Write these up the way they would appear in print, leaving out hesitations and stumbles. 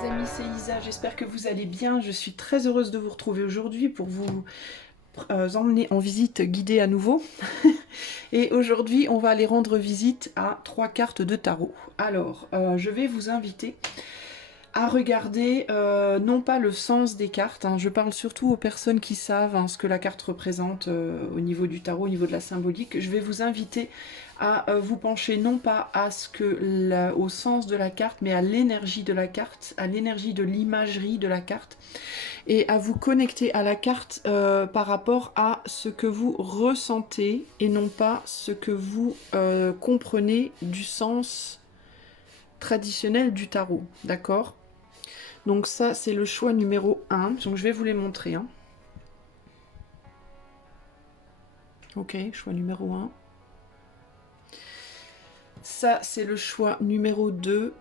les amis, c'est Isa, j'espère que vous allez bien. Je suis très heureuse de vous retrouver aujourd'hui pour vous emmener en visite guidée à nouveau. Et aujourd'hui, on va aller rendre visite à 3 cartes de tarot. Alors, je vais vous inviter à regarder non pas le sens des cartes, hein, je parle surtout aux personnes qui savent hein, ce que la carte représente au niveau du tarot, au niveau de la symbolique. Je vais vous inviter à vous pencher non pas à au sens de la carte, mais à l'énergie de la carte, à l'énergie de l'imagerie de la carte, et à vous connecter à la carte par rapport à ce que vous ressentez, et non pas ce que vous comprenez du sens traditionnel du tarot, d'accord ? Donc ça, c'est le choix numéro 1. Donc je vais vous les montrer. Hein. Ok, choix numéro 1. Ça, c'est le choix numéro 2.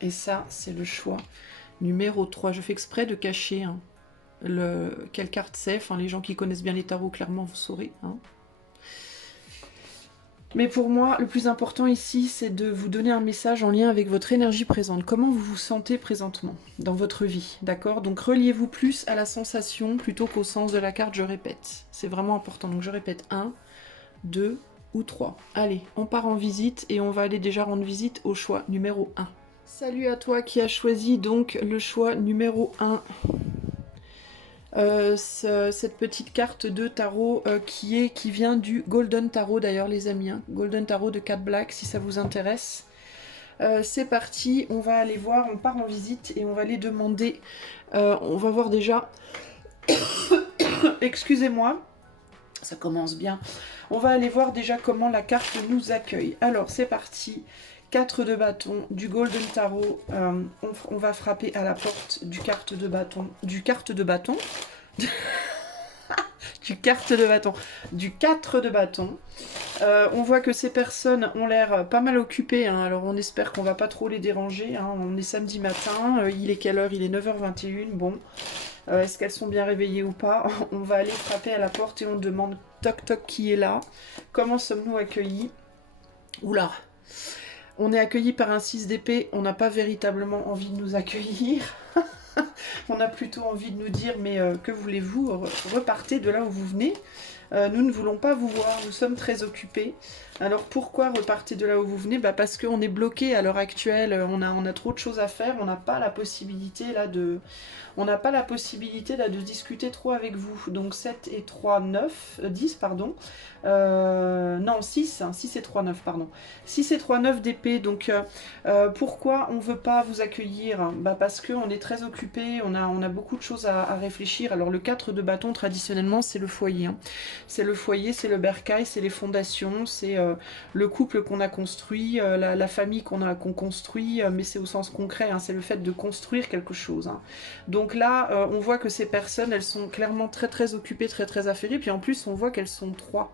Et ça, c'est le choix numéro 3. Je fais exprès de cacher hein, quelle carte c'est. Enfin, les gens qui connaissent bien les tarots, clairement, vous saurez. Hein. Mais pour moi, le plus important ici, c'est de vous donner un message en lien avec votre énergie présente. Comment vous vous sentez présentement dans votre vie, d'accord? Donc reliez-vous plus à la sensation plutôt qu'au sens de la carte, je répète. C'est vraiment important. Donc je répète 1, 2 ou 3. Allez, on part en visite et on va aller déjà rendre visite au choix numéro 1. Salut à toi qui as choisi donc le choix numéro 1. Cette petite carte de tarot qui vient du Golden Tarot d'ailleurs les amis, hein. Golden Tarot de Cat Black si ça vous intéresse. C'est parti, on va aller voir, on part en visite et on va aller demander, on va voir déjà, excusez-moi, ça commence bien, on va aller voir déjà comment la carte nous accueille. Alors c'est parti, 4 de bâton, du Golden Tarot, on va frapper à la porte du carte de bâton, du 4 de bâton, du 4 de bâton. On voit que ces personnes ont l'air pas mal occupées, hein, alors on espère qu'on va pas trop les déranger, hein. On est samedi matin, il est quelle heure? Il est 9h21, bon, est-ce qu'elles sont bien réveillées ou pas? On va aller frapper à la porte et on demande toc toc qui est là, comment sommes-nous accueillis? Oula, on est accueillis par un 6 d'épée, on n'a pas véritablement envie de nous accueillir. On a plutôt envie de nous dire mais que voulez-vous, repartez de là où vous venez. Nous ne voulons pas vous voir, nous sommes très occupés. Alors pourquoi repartez de là où vous venez? Parce qu'on est bloqué à l'heure actuelle, on a trop de choses à faire, on n'a pas la possibilité là de... On n'a pas la possibilité là de discuter trop avec vous. Donc 7 et 3, 9, 10 pardon. Non 6, hein, 6 et 3, 9 pardon. 6 et 3, 9 d'épée. Donc pourquoi on ne veut pas vous accueillir? Parce qu'on est très occupé, on a beaucoup de choses à réfléchir. Alors le 4 de bâton traditionnellement c'est le foyer. Hein. C'est le foyer, c'est le bercail, c'est les fondations, c'est le couple qu'on a construit, la famille qu'on construit, mais c'est au sens concret, hein, c'est le fait de construire quelque chose. Hein. Donc là, on voit que ces personnes, elles sont clairement très très occupées, très très affairées, puis en plus on voit qu'elles sont 3.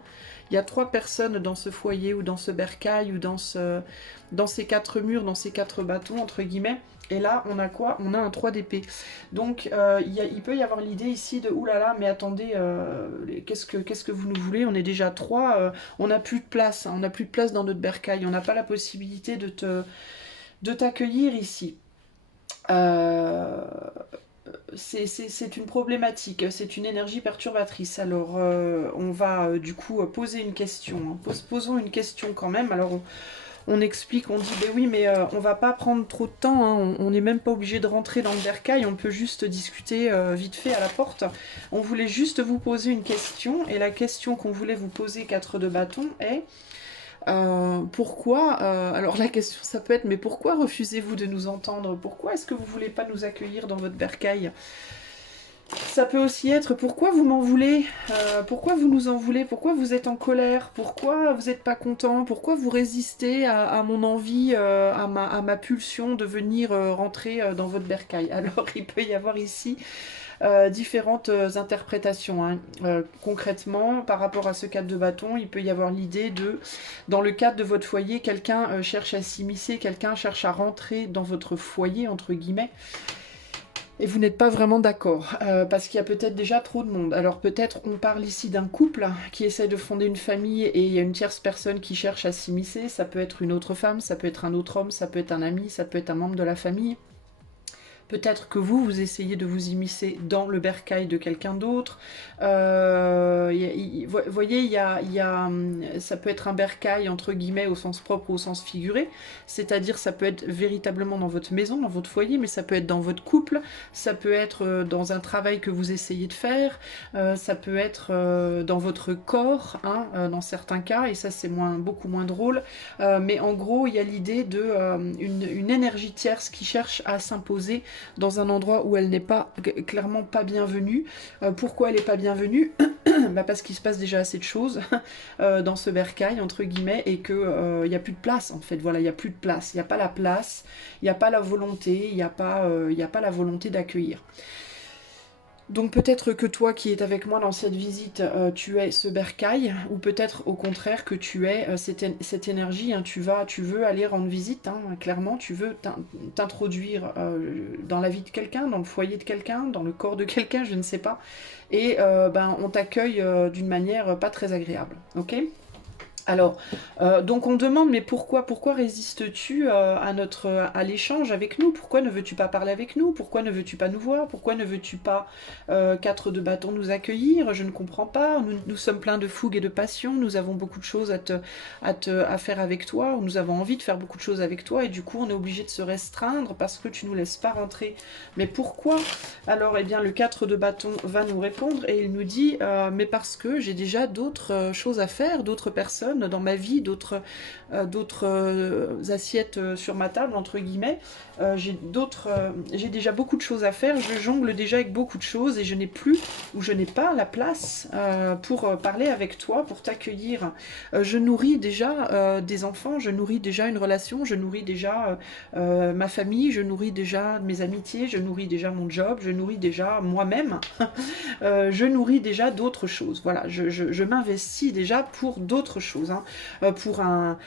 Il y a 3 personnes dans ce foyer, ou dans ce bercail, ou dans ces 4 murs, dans ces 4 bâtons, entre guillemets. Et là, on a quoi? On a un 3 d'épée. Donc, il peut y avoir l'idée ici de « oulala, mais attendez, qu'est-ce que vous nous voulez? On est déjà 3, on n'a plus de place, hein, on n'a plus de place dans notre bercail, on n'a pas la possibilité de t'accueillir ici. » C'est une problématique, c'est une énergie perturbatrice. Alors, on va du coup poser une question. Hein. Posons une question quand même. Alors, on explique, on dit, ben oui, mais on va pas prendre trop de temps, hein, on n'est même pas obligé de rentrer dans le bercail, on peut juste discuter vite fait à la porte. On voulait juste vous poser une question, et la question qu'on voulait vous poser, 4 de bâton, est pourquoi, alors la question ça peut être, mais pourquoi refusez-vous de nous entendre? Pourquoi est-ce que vous voulez pas nous accueillir dans votre bercail? Ça peut aussi être pourquoi vous m'en voulez, pourquoi vous nous en voulez, pourquoi vous êtes en colère, pourquoi vous n'êtes pas content, pourquoi vous résistez à mon envie, à ma pulsion de venir rentrer dans votre bercail. Alors il peut y avoir ici différentes interprétations. Hein. Concrètement, par rapport à ce cadre de bâton, il peut y avoir l'idée de, dans le cadre de votre foyer, quelqu'un cherche à s'immiscer, quelqu'un cherche à rentrer dans votre foyer, entre guillemets. et vous n'êtes pas vraiment d'accord, parce qu'il y a peut-être déjà trop de monde. Alors peut-être on parle ici d'un couple qui essaie de fonder une famille et il y a une tierce personne qui cherche à s'immiscer, ça peut être une autre femme, ça peut être un autre homme, ça peut être un ami, ça peut être un membre de la famille. Peut-être que vous, vous essayez de vous immiscer dans le bercail de quelqu'un d'autre. Voyez, ça peut être un bercail, entre guillemets, au sens propre ou au sens figuré. C'est-à-dire, ça peut être véritablement dans votre maison, dans votre foyer, mais ça peut être dans votre couple, ça peut être dans un travail que vous essayez de faire, ça peut être dans votre corps, hein, dans certains cas, et ça c'est beaucoup moins drôle. Mais en gros, il y a l'idée une énergie tierce qui cherche à s'imposer dans un endroit où elle n'est pas clairement pas bienvenue. Pourquoi elle n'est pas bienvenue? Bah parce qu'il se passe déjà assez de choses dans ce bercail, entre guillemets, et qu'il n'y a plus de place, en fait. Voilà, il n'y a plus de place. Il n'y a pas la place, il n'y a pas la volonté, il n'y a pas la volonté d'accueillir. Donc peut-être que toi qui es avec moi dans cette visite, tu es ce bercail, ou peut-être au contraire que tu es cette énergie, hein, tu veux aller rendre visite, hein, clairement, tu veux t'introduire dans la vie de quelqu'un, dans le foyer de quelqu'un, dans le corps de quelqu'un, je ne sais pas, et on t'accueille d'une manière pas très agréable, ok? Alors, donc on demande, mais pourquoi résistes-tu à l'échange avec nous? Pourquoi ne veux-tu pas parler avec nous? Pourquoi ne veux-tu pas nous voir? Pourquoi ne veux-tu pas, 4 de bâton, nous accueillir? Je ne comprends pas, nous sommes pleins de fougue et de passion, nous avons beaucoup de choses à faire avec toi, nous avons envie de faire beaucoup de choses avec toi, et du coup on est obligé de se restreindre parce que tu nous laisses pas rentrer. Mais pourquoi? Alors, eh bien, le 4 de bâton va nous répondre, et il nous dit, mais parce que j'ai déjà d'autres choses à faire, d'autres personnes dans ma vie, d'autres assiettes sur ma table, entre guillemets. J'ai déjà beaucoup de choses à faire, je jongle déjà avec beaucoup de choses et je n'ai pas la place pour parler avec toi, pour t'accueillir. Je nourris déjà des enfants, je nourris déjà une relation, je nourris déjà ma famille, je nourris déjà mes amitiés, je nourris déjà mon job, je nourris déjà moi-même. Je nourris déjà d'autres choses. Voilà, je m'investis déjà pour d'autres choses, hein. Pour un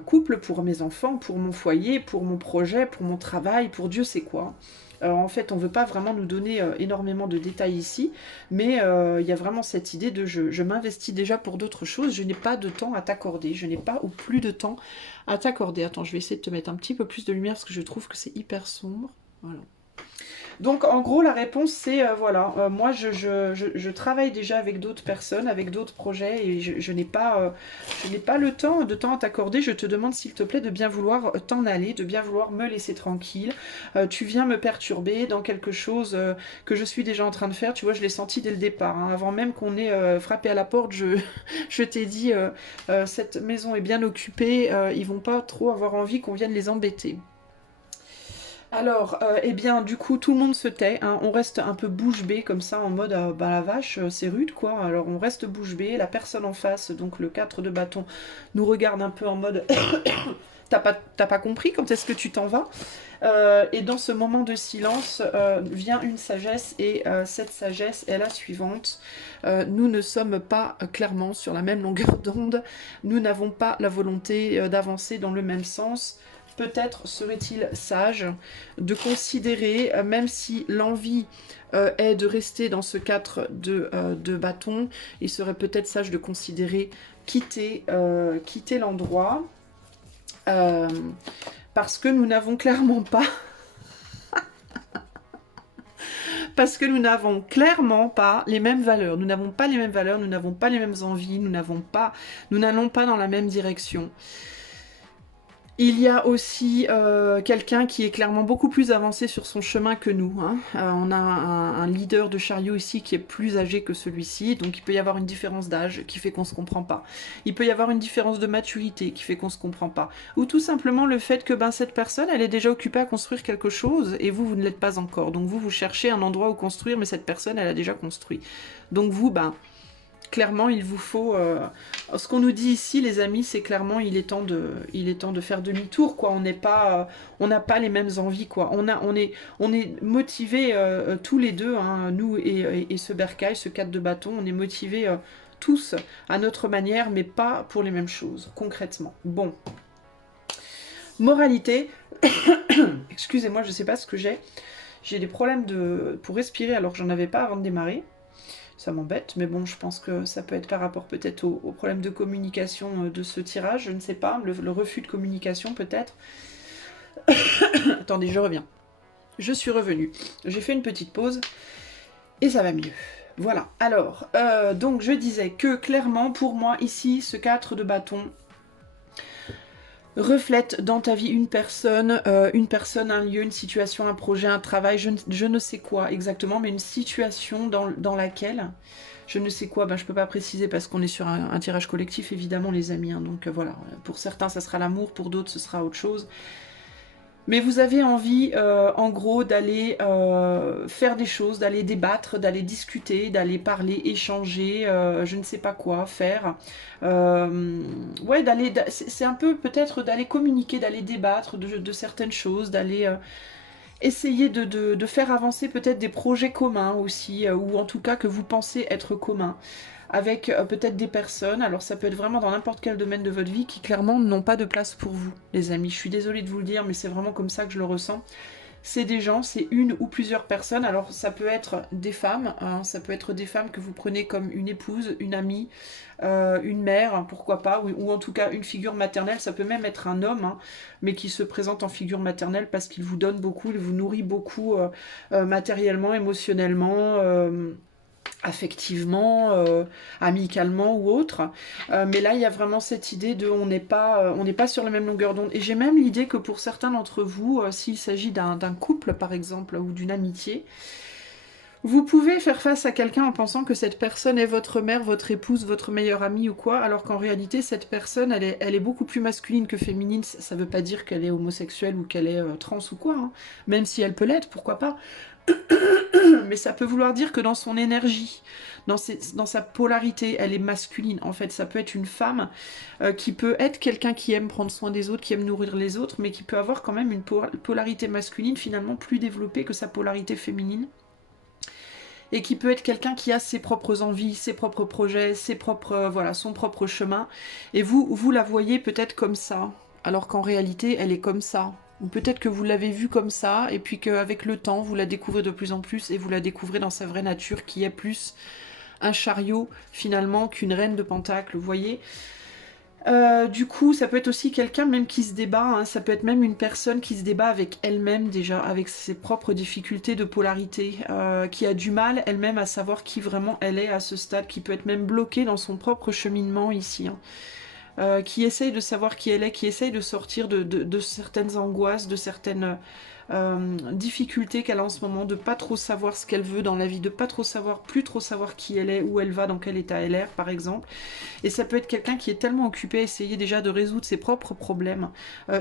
couple, pour mes enfants, pour mon foyer, pour mon projet, pour mon travail, pour Dieu sait quoi. En fait, on ne veut pas vraiment nous donner énormément de détails ici, mais il y a vraiment cette idée de je m'investis déjà pour d'autres choses, je n'ai pas de temps à t'accorder, je n'ai pas ou plus de temps à t'accorder. Attends, je vais essayer de te mettre un petit peu plus de lumière parce que je trouve que c'est hyper sombre. Voilà. Donc en gros la réponse c'est voilà, moi je travaille déjà avec d'autres personnes, avec d'autres projets et je n'ai pas le temps à t'accorder. Je te demande s'il te plaît de bien vouloir t'en aller, de bien vouloir me laisser tranquille. Tu viens me perturber dans quelque chose que je suis déjà en train de faire. Tu vois, je l'ai senti dès le départ, hein. Avant même qu'on ait frappé à la porte, je t'ai dit cette maison est bien occupée, ils vont pas trop avoir envie qu'on vienne les embêter. Alors, eh bien, du coup, tout le monde se tait, hein. On reste un peu bouche bée comme ça, en mode, bah la vache, c'est rude, quoi. Alors, on reste bouche bée, la personne en face, donc le 4 de bâton, nous regarde un peu en mode, t'as pas compris, quand est-ce que tu t'en vas? Et dans ce moment de silence, vient une sagesse, et cette sagesse est la suivante. Nous ne sommes pas clairement sur la même longueur d'onde, nous n'avons pas la volonté d'avancer dans le même sens. Peut-être serait-il sage de considérer, même si l'envie est de rester dans ce 4 de bâton, il serait peut-être sage de considérer quitter l'endroit, parce que nous n'avons clairement pas... parce que nous n'avons clairement pas les mêmes valeurs. Nous n'avons pas les mêmes valeurs, nous n'avons pas les mêmes envies, nous n'allons pas dans la même direction. Il y a aussi quelqu'un qui est clairement beaucoup plus avancé sur son chemin que nous, hein. On a un leader de chariot ici qui est plus âgé que celui-ci, donc il peut y avoir une différence d'âge qui fait qu'on se comprend pas. Il peut y avoir une différence de maturité qui fait qu'on se comprend pas. Ou tout simplement le fait que cette personne, elle est déjà occupée à construire quelque chose et vous ne l'êtes pas encore. Donc vous cherchez un endroit où construire, mais cette personne, elle a déjà construit. Donc vous, clairement, il vous faut... Ce qu'on nous dit ici, les amis, c'est clairement il est temps de faire demi-tour, quoi. On n'a pas les mêmes envies, quoi. On est motivés tous les deux, hein, nous et ce bercail, ce 4 de bâton, on est motivés tous à notre manière, mais pas pour les mêmes choses, concrètement. Bon. Moralité, excusez-moi, je sais pas ce que j'ai. J'ai des problèmes pour respirer alors que j'en avais pas avant de démarrer. Ça m'embête, mais bon, je pense que ça peut être par rapport peut-être au problème de communication de ce tirage, je ne sais pas, le refus de communication peut-être. Attendez, je reviens. Je suis revenue. J'ai fait une petite pause et ça va mieux. Voilà, alors, donc je disais que clairement, pour moi, ici, ce 4 de bâton reflète dans ta vie une personne, un lieu, une situation, un projet, un travail, je ne sais quoi exactement, mais une situation dans laquelle, je ne sais quoi, ben, je peux pas préciser parce qu'on est sur un tirage collectif, évidemment, les amis, hein, donc voilà, pour certains, ça sera l'amour, pour d'autres, ce sera autre chose. Mais vous avez envie, en gros, d'aller faire des choses, d'aller débattre, d'aller discuter, d'aller parler, échanger, je ne sais pas quoi, faire. Ouais, c'est un peu peut-être d'aller communiquer, d'aller débattre de certaines choses, d'aller essayer de faire avancer peut-être des projets communs aussi, ou en tout cas que vous pensez être communs avec peut-être des personnes, alors ça peut être vraiment dans n'importe quel domaine de votre vie, qui clairement n'ont pas de place pour vous, les amis. Je suis désolée de vous le dire, mais c'est vraiment comme ça que je le ressens. C'est des gens, c'est une ou plusieurs personnes, alors ça peut être des femmes, hein, ça peut être des femmes que vous prenez comme une épouse, une amie, une mère, hein, pourquoi pas, ou en tout cas une figure maternelle, ça peut même être un homme, hein, mais qui se présente en figure maternelle parce qu'il vous donne beaucoup, il vous nourrit beaucoup matériellement, émotionnellement, affectivement, amicalement ou autre. Mais là, il y a vraiment cette idée de on n'est pas sur la même longueur d'onde. Et j'ai même l'idée que pour certains d'entre vous, s'il s'agit d'un couple par exemple, ou d'une amitié, vous pouvez faire face à quelqu'un en pensant que cette personne est votre mère, votre épouse, votre meilleure amie ou quoi, alors qu'en réalité, cette personne, elle est beaucoup plus masculine que féminine. Ça veut pas dire qu'elle est homosexuelle ou qu'elle est trans ou quoi, hein. Même si elle peut l'être, pourquoi pas. Mais ça peut vouloir dire que dans son énergie, dans sa polarité, elle est masculine. En fait, ça peut être une femme qui peut être quelqu'un qui aime prendre soin des autres, qui aime nourrir les autres, mais qui peut avoir quand même une polarité masculine finalement plus développée que sa polarité féminine. Et qui peut être quelqu'un qui a ses propres envies, ses propres projets, voilà, son propre chemin. Et vous la voyez peut-être comme ça, alors qu'en réalité, elle est comme ça. Ou peut-être que vous l'avez vue comme ça, et puis qu'avec le temps, vous la découvrez de plus en plus, et vous la découvrez dans sa vraie nature, qui est plus un chariot, finalement, qu'une reine de pentacle, vous voyez. Du coup, ça peut être aussi quelqu'un même qui se débat, hein, ça peut être même une personne qui se débat avec elle-même déjà, avec ses propres difficultés de polarité, qui a du mal elle-même à savoir qui vraiment elle est à ce stade, qui peut être même bloquée dans son propre cheminement ici, hein. Qui essaye de savoir qui elle est, qui essaye de sortir de certaines angoisses, de certaines difficultés qu'elle a en ce moment, de pas trop savoir ce qu'elle veut dans la vie, de pas trop savoir, plus trop savoir qui elle est, où elle va, dans quel état elle est, par exemple. Et ça peut être quelqu'un qui est tellement occupé à essayer déjà de résoudre ses propres problèmes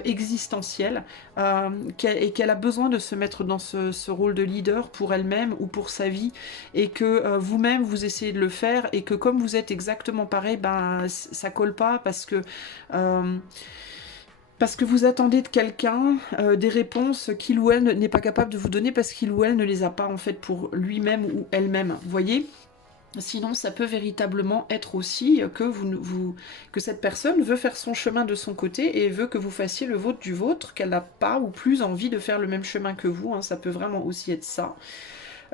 existentiels et qu'elle a besoin de se mettre dans ce rôle de leader pour elle-même ou pour sa vie, et que vous-même vous essayez de le faire, et que comme vous êtes exactement pareil, ben ça colle pas parce que vous attendez de quelqu'un des réponses qu'il ou elle n'est pas capable de vous donner parce qu'il ou elle ne les a pas en fait pour lui-même ou elle-même. Vous voyez ? Sinon, ça peut véritablement être aussi que cette personne veut faire son chemin de son côté et veut que vous fassiez le vôtre du vôtre, qu'elle n'a pas ou plus envie de faire le même chemin que vous, hein, ça peut vraiment aussi être ça.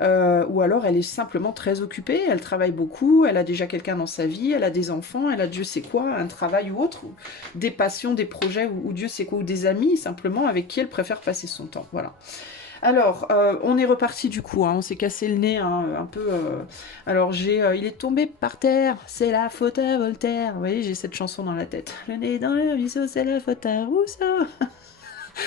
Ou alors elle est simplement très occupée, elle travaille beaucoup, elle a déjà quelqu'un dans sa vie, elle a des enfants, elle a Dieu sait quoi, un travail ou autre, ou des passions, des projets, ou Dieu sait quoi, ou des amis simplement avec qui elle préfère passer son temps. Voilà. Alors, on est reparti du coup, hein, on s'est cassé le nez hein, un peu. Alors, il est tombé par terre, c'est la faute à Voltaire. Vous voyez, j'ai cette chanson dans la tête. Le nez dans le ruisseau, c'est la faute à Rousseau.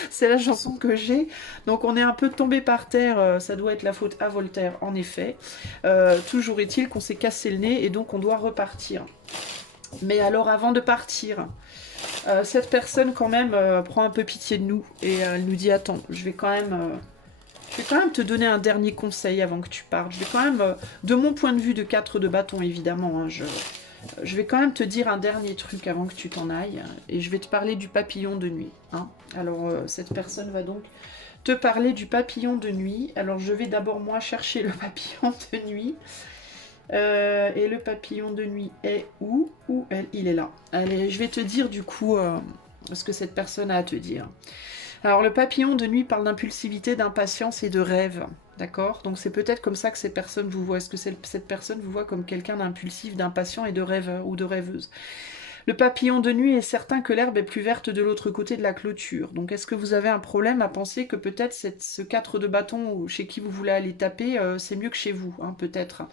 C'est la chanson que j'ai. Donc on est un peu tombé par terre, ça doit être la faute à Voltaire, en effet. Toujours est-il qu'on s'est cassé le nez et donc on doit repartir. Mais alors avant de partir, cette personne quand même prend un peu pitié de nous et elle nous dit attends, je vais quand même te donner un dernier conseil avant que tu partes. Je vais quand même, de mon point de vue de 4 de bâton évidemment, hein, je vais quand même te dire un dernier truc avant que tu t'en ailles. Et je vais te parler du papillon de nuit. Hein. Alors, cette personne va donc te parler du papillon de nuit. Alors, je vais d'abord, moi, chercher le papillon de nuit. Et le papillon de nuit est où? Il est là. Allez, je vais te dire, du coup, ce que cette personne a à te dire. Alors le papillon de nuit parle d'impulsivité, d'impatience et de rêve. D'accord? Donc c'est peut-être comme ça que ces personnes vous voient. Est-ce que cette personne vous voit comme quelqu'un d'impulsif, d'impatient et de rêveur ou de rêveuse? Le papillon de nuit est certain que l'herbe est plus verte de l'autre côté de la clôture. Donc est-ce que vous avez un problème à penser que peut-être ce 4 de bâton chez qui vous voulez aller taper, c'est mieux que chez vous, hein, peut-être.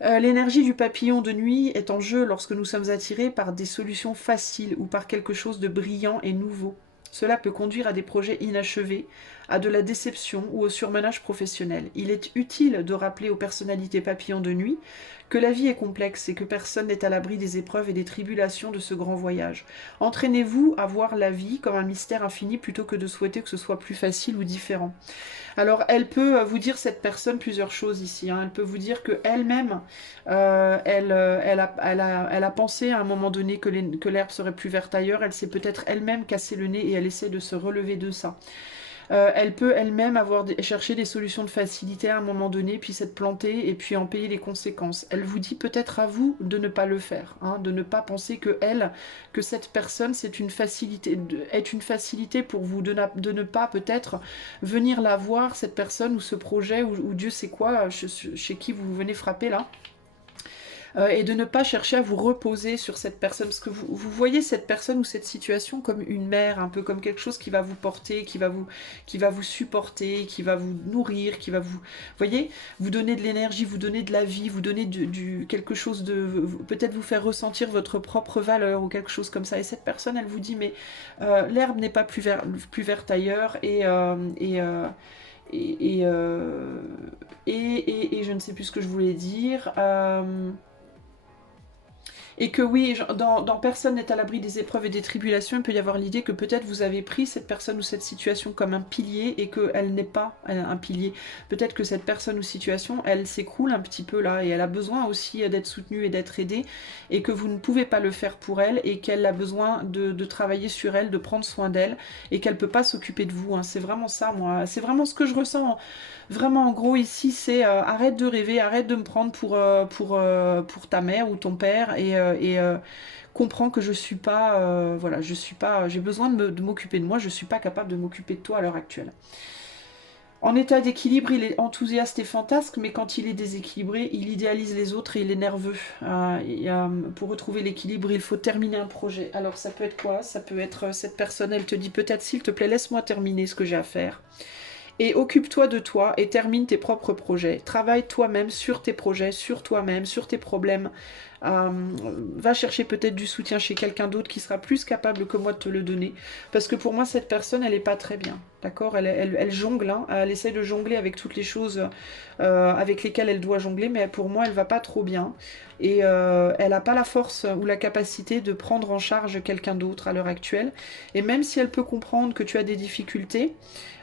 L'énergie du papillon de nuit est en jeu lorsque nous sommes attirés par des solutions faciles ou par quelque chose de brillant et nouveau. Cela peut conduire à des projets inachevés, à de la déception ou au surmenage professionnel. Il est utile de rappeler aux personnalités papillons de nuit que la vie est complexe et que personne n'est à l'abri des épreuves et des tribulations de ce grand voyage. Entraînez-vous à voir la vie comme un mystère infini plutôt que de souhaiter que ce soit plus facile ou différent. Alors, elle peut vous dire, cette personne, plusieurs choses ici, hein. Elle peut vous dire qu'elle-même, elle a pensé à un moment donné que l'herbe serait plus verte ailleurs. Elle s'est peut-être elle-même cassé le nez et elle essaie de se relever de ça. Elle peut elle-même avoir cherché des solutions de facilité à un moment donné, puis s'être plantée et puis en payer les conséquences. Elle vous dit peut-être à vous de ne pas le faire, hein, de ne pas penser que cette personne est une facilité pour vous, de ne pas peut-être venir la voir, cette personne ou ce projet ou Dieu sait quoi, chez qui vous venez frapper là. Et de ne pas chercher à vous reposer sur cette personne, parce que vous voyez cette personne ou cette situation comme une mère, un peu comme quelque chose qui va vous porter, qui va vous supporter, qui va vous nourrir, qui va vous voyez, vous donner de l'énergie, vous donner de la vie, vous donner quelque chose de, peut-être vous faire ressentir votre propre valeur ou quelque chose comme ça. Et cette personne, elle vous dit, mais l'herbe n'est pas plus verte ailleurs, et je ne sais plus ce que je voulais dire. Et que oui, dans personne n'est à l'abri des épreuves et des tribulations, il peut y avoir l'idée que peut-être vous avez pris cette personne ou cette situation comme un pilier et qu'elle n'est pas un pilier. Peut-être que cette personne ou situation, elle s'écroule un petit peu là et elle a besoin aussi d'être soutenue et d'être aidée et que vous ne pouvez pas le faire pour elle et qu'elle a besoin de travailler sur elle, de prendre soin d'elle et qu'elle ne peut pas s'occuper de vous, hein. C'est vraiment ça, moi. C'est vraiment ce que je ressens. Vraiment, en gros, ici, c'est arrête de rêver, arrête de me prendre pour ta mère ou ton père et comprends que je suis pas, voilà, je suis pas, j'ai besoin de m'occuper de moi, je suis pas capable de m'occuper de toi à l'heure actuelle. En état d'équilibre, il est enthousiaste et fantasque, mais quand il est déséquilibré, il idéalise les autres et il est nerveux. Pour retrouver l'équilibre, il faut terminer un projet. Alors ça peut être quoi? Ça peut être cette personne, elle te dit peut-être s'il te plaît, laisse-moi terminer ce que j'ai à faire. Et occupe-toi de toi et termine tes propres projets. Travaille toi-même sur tes projets, sur toi-même, sur tes problèmes. Va chercher peut-être du soutien chez quelqu'un d'autre qui sera plus capable que moi de te le donner. Parce que pour moi, cette personne, elle n'est pas très bien. D'accord, elle jongle, hein, elle essaie de jongler avec toutes les choses avec lesquelles elle doit jongler, mais pour moi, elle va pas trop bien. Et elle n'a pas la force ou la capacité de prendre en charge quelqu'un d'autre à l'heure actuelle. Et même si elle peut comprendre que tu as des difficultés,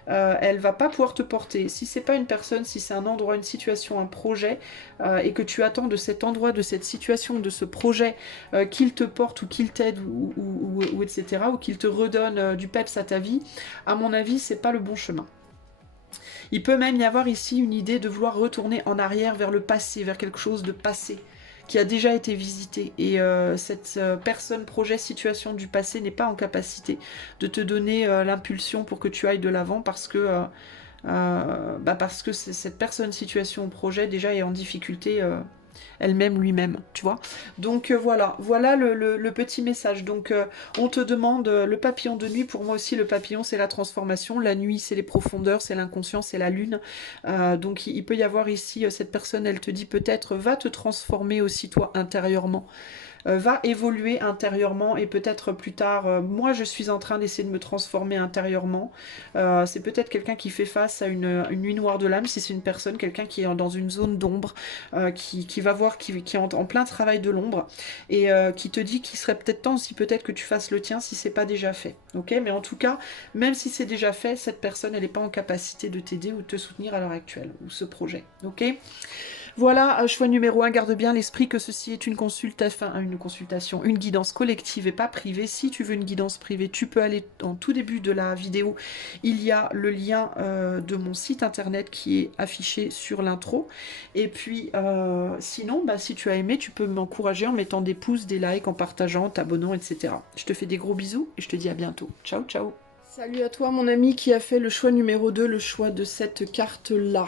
elle va pas pouvoir te porter. Si c'est pas une personne, si c'est un endroit, une situation, un projet, et que tu attends de cet endroit, de cette situation, de ce projet, qu'il te porte ou qu'il t'aide ou etc., ou qu'il te redonne du peps à ta vie, à mon avis, c'est pas le bon chemin. Il peut même y avoir ici une idée de vouloir retourner en arrière vers le passé, vers quelque chose de passé qui a déjà été visité. Et cette personne, projet, situation du passé n'est pas en capacité de te donner l'impulsion pour que tu ailles de l'avant parce que cette personne, situation, projet déjà est en difficulté elle-même, lui-même, tu vois. Donc voilà le petit message. Donc on te demande le papillon de nuit. Pour moi aussi, le papillon, c'est la transformation. La nuit, c'est les profondeurs, c'est l'inconscient, c'est la lune. Donc il peut y avoir ici, cette personne, elle te dit peut-être, va te transformer aussi toi intérieurement. Va évoluer intérieurement et peut-être plus tard, moi je suis en train d'essayer de me transformer intérieurement. C'est peut-être quelqu'un qui fait face à une nuit noire de l'âme, si c'est une personne, quelqu'un qui est dans une zone d'ombre, qui va voir, qui est en plein travail de l'ombre, et qui te dit qu'il serait peut-être temps aussi peut-être que tu fasses le tien si c'est pas déjà fait. Ok, mais en tout cas, même si c'est déjà fait, cette personne elle n'est pas en capacité de t'aider ou de te soutenir à l'heure actuelle, ou ce projet. Ok. Voilà, choix numéro 1, garde bien l'esprit que ceci est une consultation, une guidance collective et pas privée. Si tu veux une guidance privée, tu peux aller en tout début de la vidéo. Il y a le lien de mon site internet qui est affiché sur l'intro. Et puis, sinon, si tu as aimé, tu peux m'encourager en mettant des pouces, des likes, en partageant, t'abonnant, etc. Je te fais des gros bisous et je te dis à bientôt. Ciao, ciao! Salut à toi mon ami qui a fait le choix numéro 2, le choix de cette carte-là.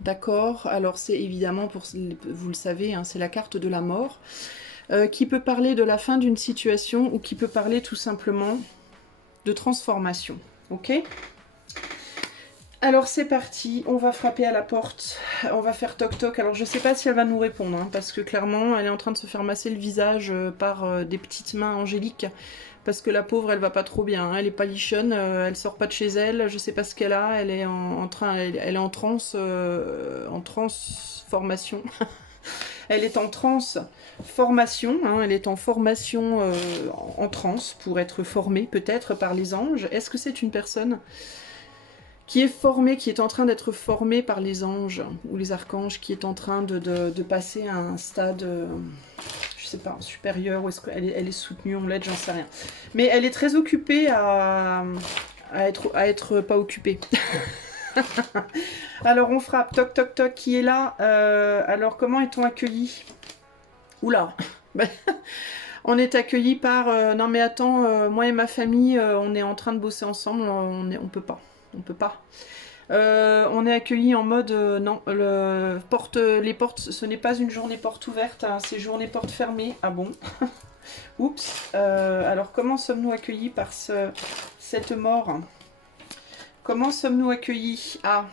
D'accord? Alors c'est évidemment, vous le savez, hein, c'est la carte de la mort, qui peut parler de la fin d'une situation ou qui peut parler tout simplement de transformation. Ok? Alors c'est parti, on va frapper à la porte, on va faire toc toc. Alors je sais pas si elle va nous répondre, hein, parce que clairement elle est en train de se faire masser le visage par des petites mains angéliques. Parce que la pauvre, elle va pas trop bien, hein. Elle est palichonne, elle sort pas de chez elle, je sais pas ce qu'elle a, elle est elle est en transformation. Elle est en transformation, hein, elle est en formation en transe pour être formée peut-être par les anges. Est-ce que c'est une personne qui est formée, qui est en train d'être formée par les anges ou les archanges, qui est en train de passer à un stade... je sais pas, supérieure, ou est-ce qu'elle elle est soutenue, on l'aide, j'en sais rien. Mais elle est très occupée à être pas occupée. Alors on frappe, toc toc toc, qui est là? Alors comment est-on accueilli? Oula. On est accueilli par... non mais attends, moi et ma famille, on est en train de bosser ensemble, on peut pas. On peut pas. On est accueilli en mode non, les portes, ce n'est pas une journée porte ouverte, hein, c'est journée porte fermée. Ah bon? Oups. Alors comment sommes-nous accueillis par cette mort? Comment sommes-nous accueillis? Ah,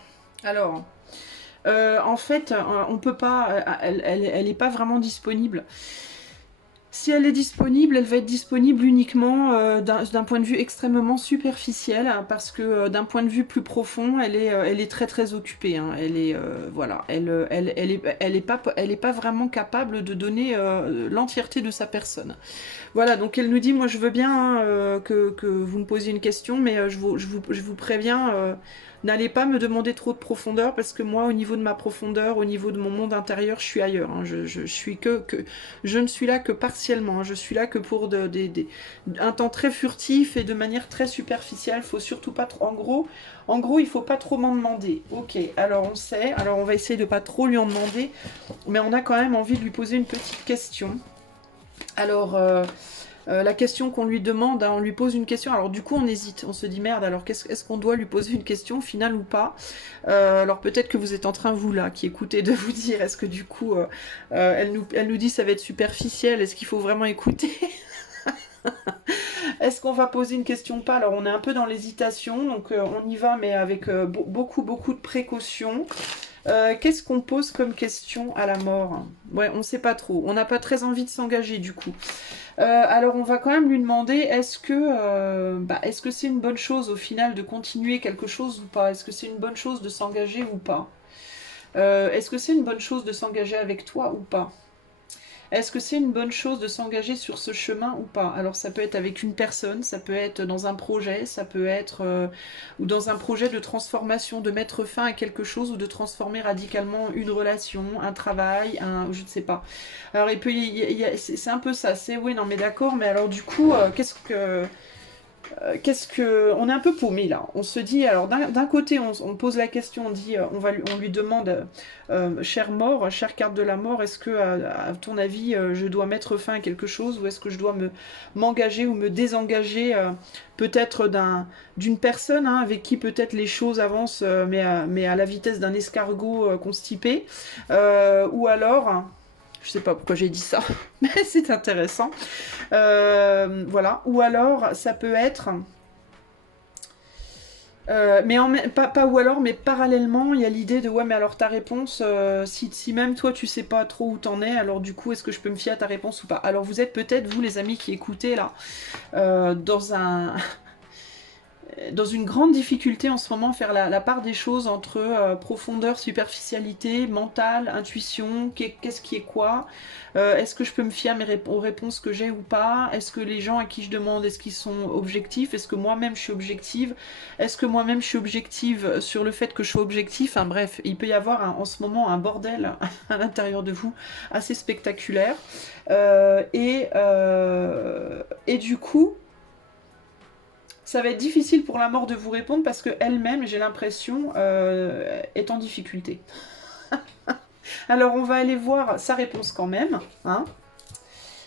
alors, en fait, on peut pas, elle est pas vraiment disponible. Si elle est disponible, elle va être disponible uniquement d'un point de vue extrêmement superficiel, hein, parce que d'un point de vue plus profond, elle est très très occupée. Hein. Elle est voilà, elle est pas vraiment capable de donner l'entièreté de sa personne. Voilà, donc elle nous dit, moi je veux bien hein, que vous me posiez une question, mais je vous préviens, n'allez pas me demander trop de profondeur, parce que moi, au niveau de ma profondeur, au niveau de mon monde intérieur, je suis ailleurs. Hein. Je ne suis là que partiellement. Hein. Je suis là que pour un temps très furtif et de manière très superficielle. Faut surtout pas trop. En gros, il faut pas trop m'en demander. Ok, alors on sait. Alors on va essayer de pas trop lui en demander, mais on a quand même envie de lui poser une petite question. Alors, la question qu'on lui demande, hein, on lui pose une question, alors du coup on hésite, on se dit merde, alors est-ce qu'on doit lui poser une question finale ou pas? Alors peut-être que vous êtes en train, vous là, qui écoutez, de vous dire, est-ce que du coup, elle nous dit ça va être superficiel, est-ce qu'il faut vraiment écouter? Est-ce qu'on va poser une question ou pas? Alors on est un peu dans l'hésitation, donc on y va, mais avec beaucoup de précautions. Qu'est-ce qu'on pose comme question à la mort? Ouais, on sait pas trop. On n'a pas très envie de s'engager du coup. Alors on va quand même lui demander est-ce que c'est une bonne chose au final de continuer quelque chose ou pas? Est-ce que c'est une bonne chose de s'engager ou pas? Est-ce que c'est une bonne chose de s'engager avec toi ou pas? Est-ce que c'est une bonne chose de s'engager sur ce chemin ou pas? Alors ça peut être avec une personne, ça peut être dans un projet, ça peut être ou dans un projet de transformation, de mettre fin à quelque chose ou de transformer radicalement une relation, un travail, je ne sais pas. Alors c'est un peu ça, c'est oui non mais d'accord, mais alors du coup on est un peu paumé là. On se dit, alors d'un côté, on pose la question, on dit, on lui demande, chère mort, chère carte de la mort, est-ce que, à ton avis, je dois mettre fin à quelque chose ou est-ce que je dois m'engager ou me désengager peut-être d'une personne hein, avec qui peut-être les choses avancent, mais à la vitesse d'un escargot constipé, ou alors. Je sais pas pourquoi j'ai dit ça, mais c'est intéressant. Voilà. Ou alors, ça peut être... pas ou alors, mais parallèlement, il y a l'idée de ouais, mais alors ta réponse, si même toi tu sais pas trop où t'en es, alors du coup, est-ce que je peux me fier à ta réponse ou pas? Alors vous êtes peut-être, vous les amis qui écoutez là, dans une grande difficulté en ce moment, faire la part des choses entre profondeur, superficialité, mental, intuition, qu'est-ce qui est quoi, est-ce que je peux me fier aux réponses que j'ai ou pas, est-ce que les gens à qui je demande, est-ce qu'ils sont objectifs, est-ce que moi-même je suis objective, est-ce que moi-même je suis objective sur le fait que je sois objectif, enfin bref, il peut y avoir en ce moment un bordel à l'intérieur de vous assez spectaculaire, et du coup, ça va être difficile pour la mort de vous répondre parce qu'elle-même, j'ai l'impression, est en difficulté. Alors on va aller voir sa réponse quand même. Hein.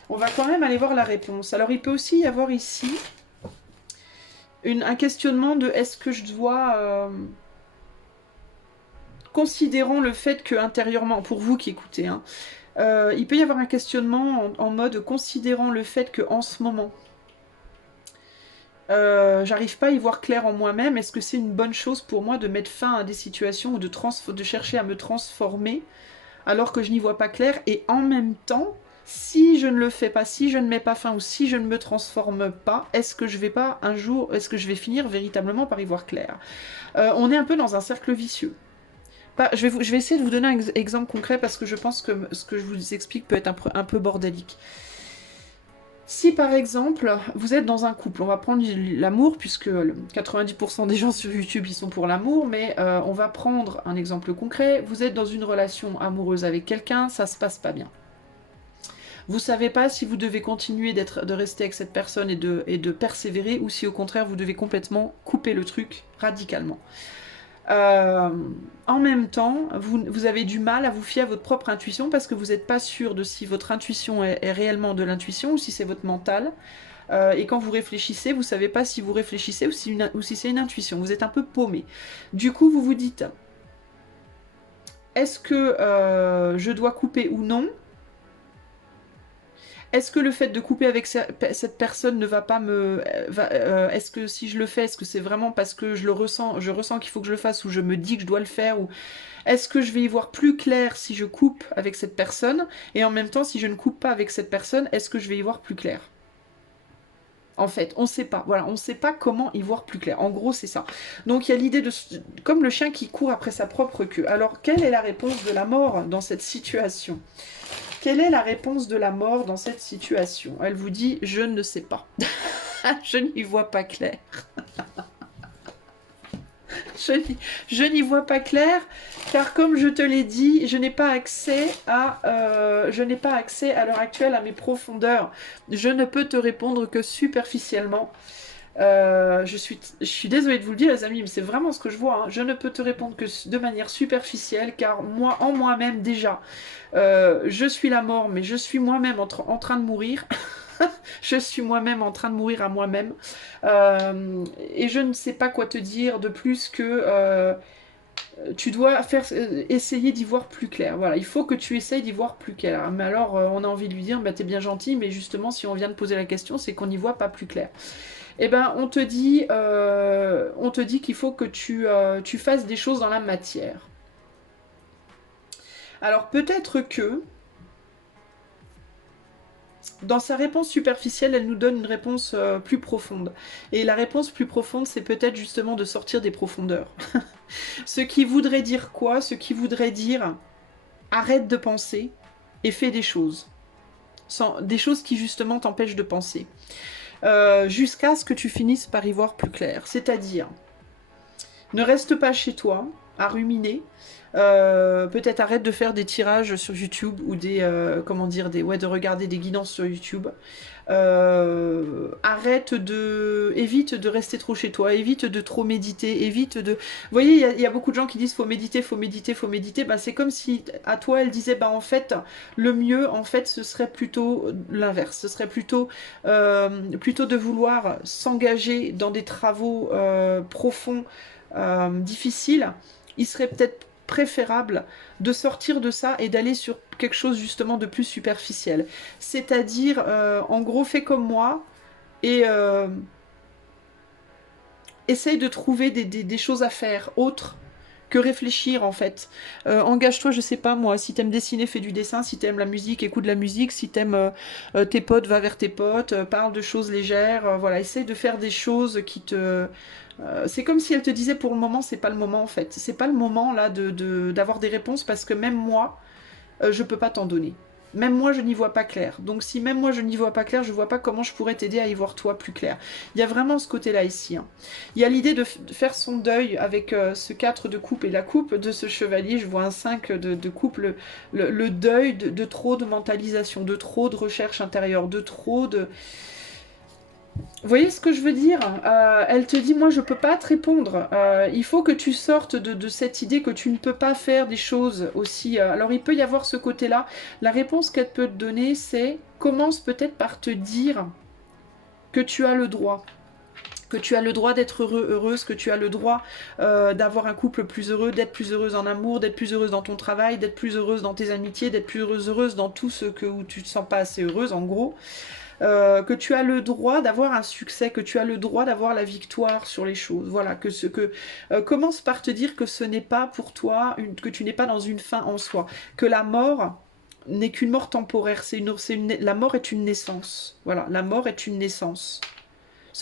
On va quand même aller voir la réponse. Alors il peut aussi y avoir ici un questionnement de est-ce que je dois... considérant le fait que intérieurement, pour vous qui écoutez, hein, il peut y avoir un questionnement en mode considérant le fait que en ce moment, j'arrive pas à y voir clair en moi-même, est-ce que c'est une bonne chose pour moi de mettre fin à des situations ou de chercher à me transformer alors que je n'y vois pas clair, et en même temps, si je ne le fais pas, si je ne mets pas fin ou si je ne me transforme pas, est-ce que je vais pas un jour, est-ce que je vais finir véritablement par y voir clair? On est un peu dans un cercle vicieux. Je vais essayer de vous donner un exemple concret parce que je pense que ce que je vous explique peut être un peu bordélique. Si par exemple, vous êtes dans un couple, on va prendre l'amour, puisque 90% des gens sur YouTube, ils sont pour l'amour, mais on va prendre un exemple concret. Vous êtes dans une relation amoureuse avec quelqu'un, ça se passe pas bien. Vous savez pas si vous devez continuer de rester avec cette personne et de persévérer, ou si au contraire vous devez complètement couper le truc radicalement. En même temps, vous avez du mal à vous fier à votre propre intuition parce que vous n'êtes pas sûr de si votre intuition est réellement de l'intuition ou si c'est votre mental. Et quand vous réfléchissez, vous ne savez pas si vous réfléchissez ou si c'est une intuition. Vous êtes un peu paumé. Du coup, vous vous dites, est-ce que je dois couper ou non? Est-ce que le fait de couper avec cette personne ne va pas me... est-ce que si je le fais, est-ce que c'est vraiment parce que je ressens qu'il faut que je le fasse, ou je me dis que je dois le faire, ou est-ce que je vais y voir plus clair si je coupe avec cette personne, et en même temps, si je ne coupe pas avec cette personne, est-ce que je vais y voir plus clair? En fait, on ne sait pas. Voilà, on ne sait pas comment y voir plus clair. En gros, c'est ça. Donc, il y a l'idée de... Comme le chien qui court après sa propre queue. Alors, quelle est la réponse de la mort dans cette situation? Quelle est la réponse de la mort dans cette situation? Elle vous dit, je ne sais pas. Je n'y vois pas clair. Je n'y vois pas clair, car comme je te l'ai dit, je n'ai pas accès à l'heure actuelle à mes profondeurs. Je ne peux te répondre que superficiellement. Je suis désolée de vous le dire, les amis, mais c'est vraiment ce que je vois, hein. Je ne peux te répondre que de manière superficielle, car moi, en moi-même déjà, je suis la mort, mais je suis moi-même en train de mourir. Je suis moi-même en train de mourir à moi-même. Et je ne sais pas quoi te dire de plus que tu dois essayer d'y voir plus clair. Voilà, il faut que tu essayes d'y voir plus clair. Mais alors, on a envie de lui dire, bah, t'es bien gentil, mais justement, si on vient de poser la question, c'est qu'on n'y voit pas plus clair. Eh ben, on te dit qu'il faut que tu fasses des choses dans la matière. Alors, peut-être que dans sa réponse superficielle, elle nous donne une réponse plus profonde. Et la réponse plus profonde, c'est peut-être justement de sortir des profondeurs. Ce qui voudrait dire quoi? Ce qui voudrait dire arrête de penser et fais des choses. Des choses qui justement t'empêchent de penser. Jusqu'à ce que tu finisses par y voir plus clair. C'est-à-dire, ne reste pas chez toi à ruminer. Peut-être arrête de faire des tirages sur YouTube ou de regarder des guidances sur YouTube. Évite de rester trop chez toi, évite de trop méditer, évite de... Vous voyez, il y a beaucoup de gens qui disent faut méditer, faut méditer, faut méditer. Bah, c'est comme si à toi elle disait bah en fait le mieux en fait ce serait plutôt l'inverse, ce serait plutôt de vouloir s'engager dans des travaux profonds, difficiles. Il serait peut-être préférable de sortir de ça et d'aller sur quelque chose justement de plus superficiel. C'est-à-dire, en gros, fais comme moi et essaye de trouver des choses à faire autres que réfléchir en fait. Engage-toi, je sais pas moi, si t'aimes dessiner, fais du dessin, si t'aimes la musique, écoute de la musique, si t'aimes tes potes, va vers tes potes, parle de choses légères, voilà, essaye de faire des choses qui te... c'est comme si elle te disait pour le moment, c'est pas le moment en fait. C'est pas le moment là d'avoir des réponses parce que même moi, je peux pas t'en donner. Même moi, je n'y vois pas clair. Donc si même moi, je n'y vois pas clair, je vois pas comment je pourrais t'aider à y voir toi plus clair. Il y a vraiment ce côté-là ici. Hein. Il y a l'idée de faire son deuil avec ce 4 de coupe et la coupe de ce chevalier. Je vois un 5 de coupe, le deuil de trop de mentalisation, de trop de recherche intérieure, de trop de... Vous voyez ce que je veux dire? Elle te dit, moi je peux pas te répondre. Il faut que tu sortes de cette idée que tu ne peux pas faire des choses aussi. Alors il peut y avoir ce côté-là. La réponse qu'elle peut te donner, c'est commence peut-être par te dire que tu as le droit. que tu as le droit d'être heureux, heureuse, que tu as le droit d'avoir un couple plus heureux, d'être plus heureuse en amour, d'être plus heureuse dans ton travail, d'être plus heureuse dans tes amitiés, d'être plus heureuse dans tout ce où tu te sens pas assez heureuse, en gros. Que tu as le droit d'avoir un succès, que tu as le droit d'avoir la victoire sur les choses. Voilà, commence par te dire que ce n'est pas pour toi, que tu n'es pas dans une fin en soi, que la mort n'est qu'une mort temporaire. La mort est une naissance. Voilà, la mort est une naissance.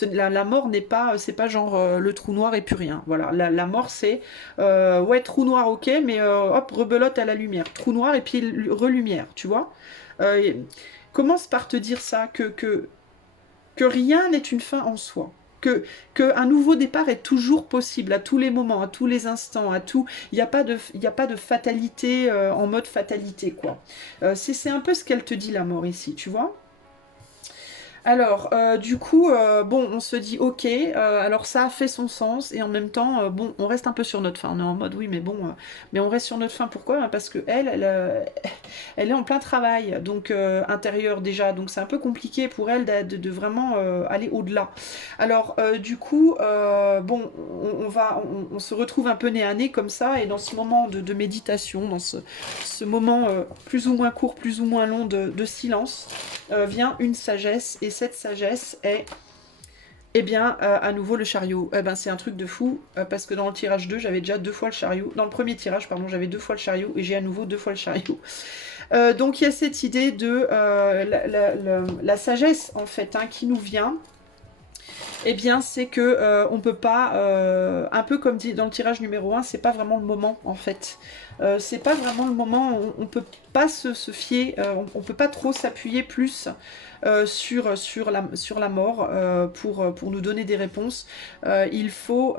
La mort n'est pas, c'est pas genre le trou noir et plus rien. Voilà, la mort c'est ouais, trou noir, ok, mais hop, rebelote à la lumière. Trou noir et puis relumière, tu vois. Commence par te dire ça, que rien n'est une fin en soi. Que un nouveau départ est toujours possible à tous les moments, à tous les instants, à tout. Il n'y a pas de fatalité en mode fatalité, quoi. C'est un peu ce qu'elle te dit, la mort, ici, tu vois. Alors, du coup, bon, on se dit, ok, alors ça a fait son sens, et en même temps, bon, on reste un peu sur notre fin. On est en mode, oui, mais bon, mais on reste sur notre fin. Pourquoi? Parce que elle est en plein travail, donc intérieur déjà, donc c'est un peu compliqué pour elle de vraiment aller au-delà. Alors, du coup, bon, on se retrouve un peu nez à nez comme ça, et dans ce moment de méditation, dans ce moment plus ou moins court, plus ou moins long de silence, vient une sagesse, et cette sagesse est, eh bien, à nouveau le chariot. Eh ben, c'est un truc de fou, parce que dans le tirage 2, j'avais déjà 2 fois le chariot. Dans le premier tirage, pardon, j'avais 2 fois le chariot, et j'ai à nouveau 2 fois le chariot. Donc il y a cette idée de la sagesse, en fait, hein, qui nous vient. Eh bien, c'est que on peut pas, un peu comme dit dans le tirage numéro 1, c'est pas vraiment le moment, en fait. C'est pas vraiment le moment, on peut pas se fier, on peut pas trop s'appuyer plus sur la mort pour nous donner des réponses. Il faut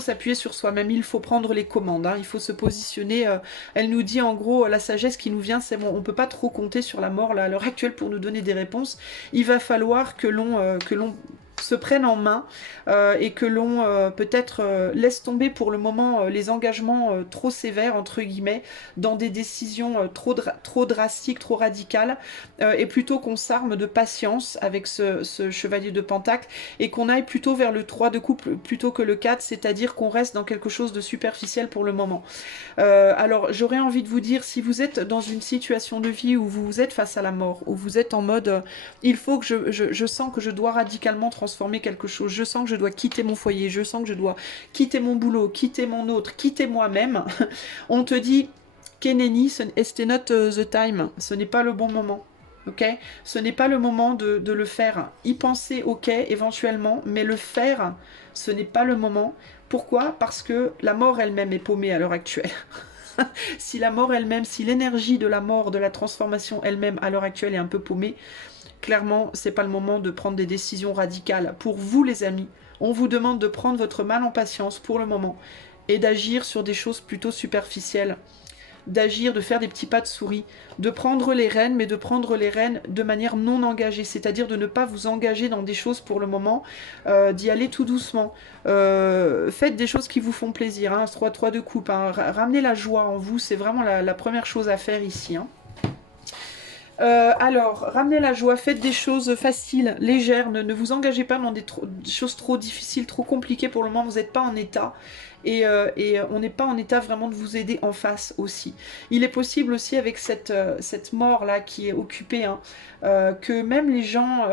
s'appuyer sur soi-même, il faut prendre les commandes, hein, il faut se positionner. Elle nous dit en gros, la sagesse qui nous vient, c'est bon, on peut pas trop compter sur la mort là, à l'heure actuelle pour nous donner des réponses. Il va falloir que l'on se prenne en main et que l'on peut-être laisse tomber pour le moment les engagements trop sévères, entre guillemets, dans des décisions trop drastiques, trop radicales, et plutôt qu'on s'arme de patience avec ce chevalier de Pentacle, et qu'on aille plutôt vers le 3 de coupe plutôt que le 4, c'est-à-dire qu'on reste dans quelque chose de superficiel pour le moment. Alors j'aurais envie de vous dire, si vous êtes dans une situation de vie où vous êtes face à la mort, où vous êtes en mode il faut que je sens que je dois radicalement transformer quelque chose, je sens que je dois quitter mon foyer, je sens que je dois quitter mon boulot, quitter mon autre, quitter moi-même, on te dit Keneni, it's not the time, ce n'est pas le bon moment. Ok, ce n'est pas le moment de le faire. Y penser, ok, éventuellement, mais le faire, ce n'est pas le moment. Pourquoi? Parce que la mort elle-même est paumée à l'heure actuelle. Si la mort elle-même, si l'énergie de la mort, de la transformation elle-même à l'heure actuelle est un peu paumée, clairement, c'est pas le moment de prendre des décisions radicales. Pour vous, les amis, on vous demande de prendre votre mal en patience pour le moment et d'agir sur des choses plutôt superficielles. D'agir, de faire des petits pas de souris, de prendre les rênes, mais de prendre les rênes de manière non engagée, c'est-à-dire de ne pas vous engager dans des choses pour le moment, d'y aller tout doucement. Faites des choses qui vous font plaisir, hein, 3 de coupe, hein. Ramenez la joie en vous, c'est vraiment la première chose à faire ici, hein. Alors, ramenez la joie, faites des choses faciles, légères, ne vous engagez pas dans des choses trop difficiles, trop compliquées pour le moment, vous n'êtes pas en état. Et on n'est pas en état vraiment de vous aider en face aussi. Il est possible aussi avec cette mort-là qui est occupée, hein, que même les gens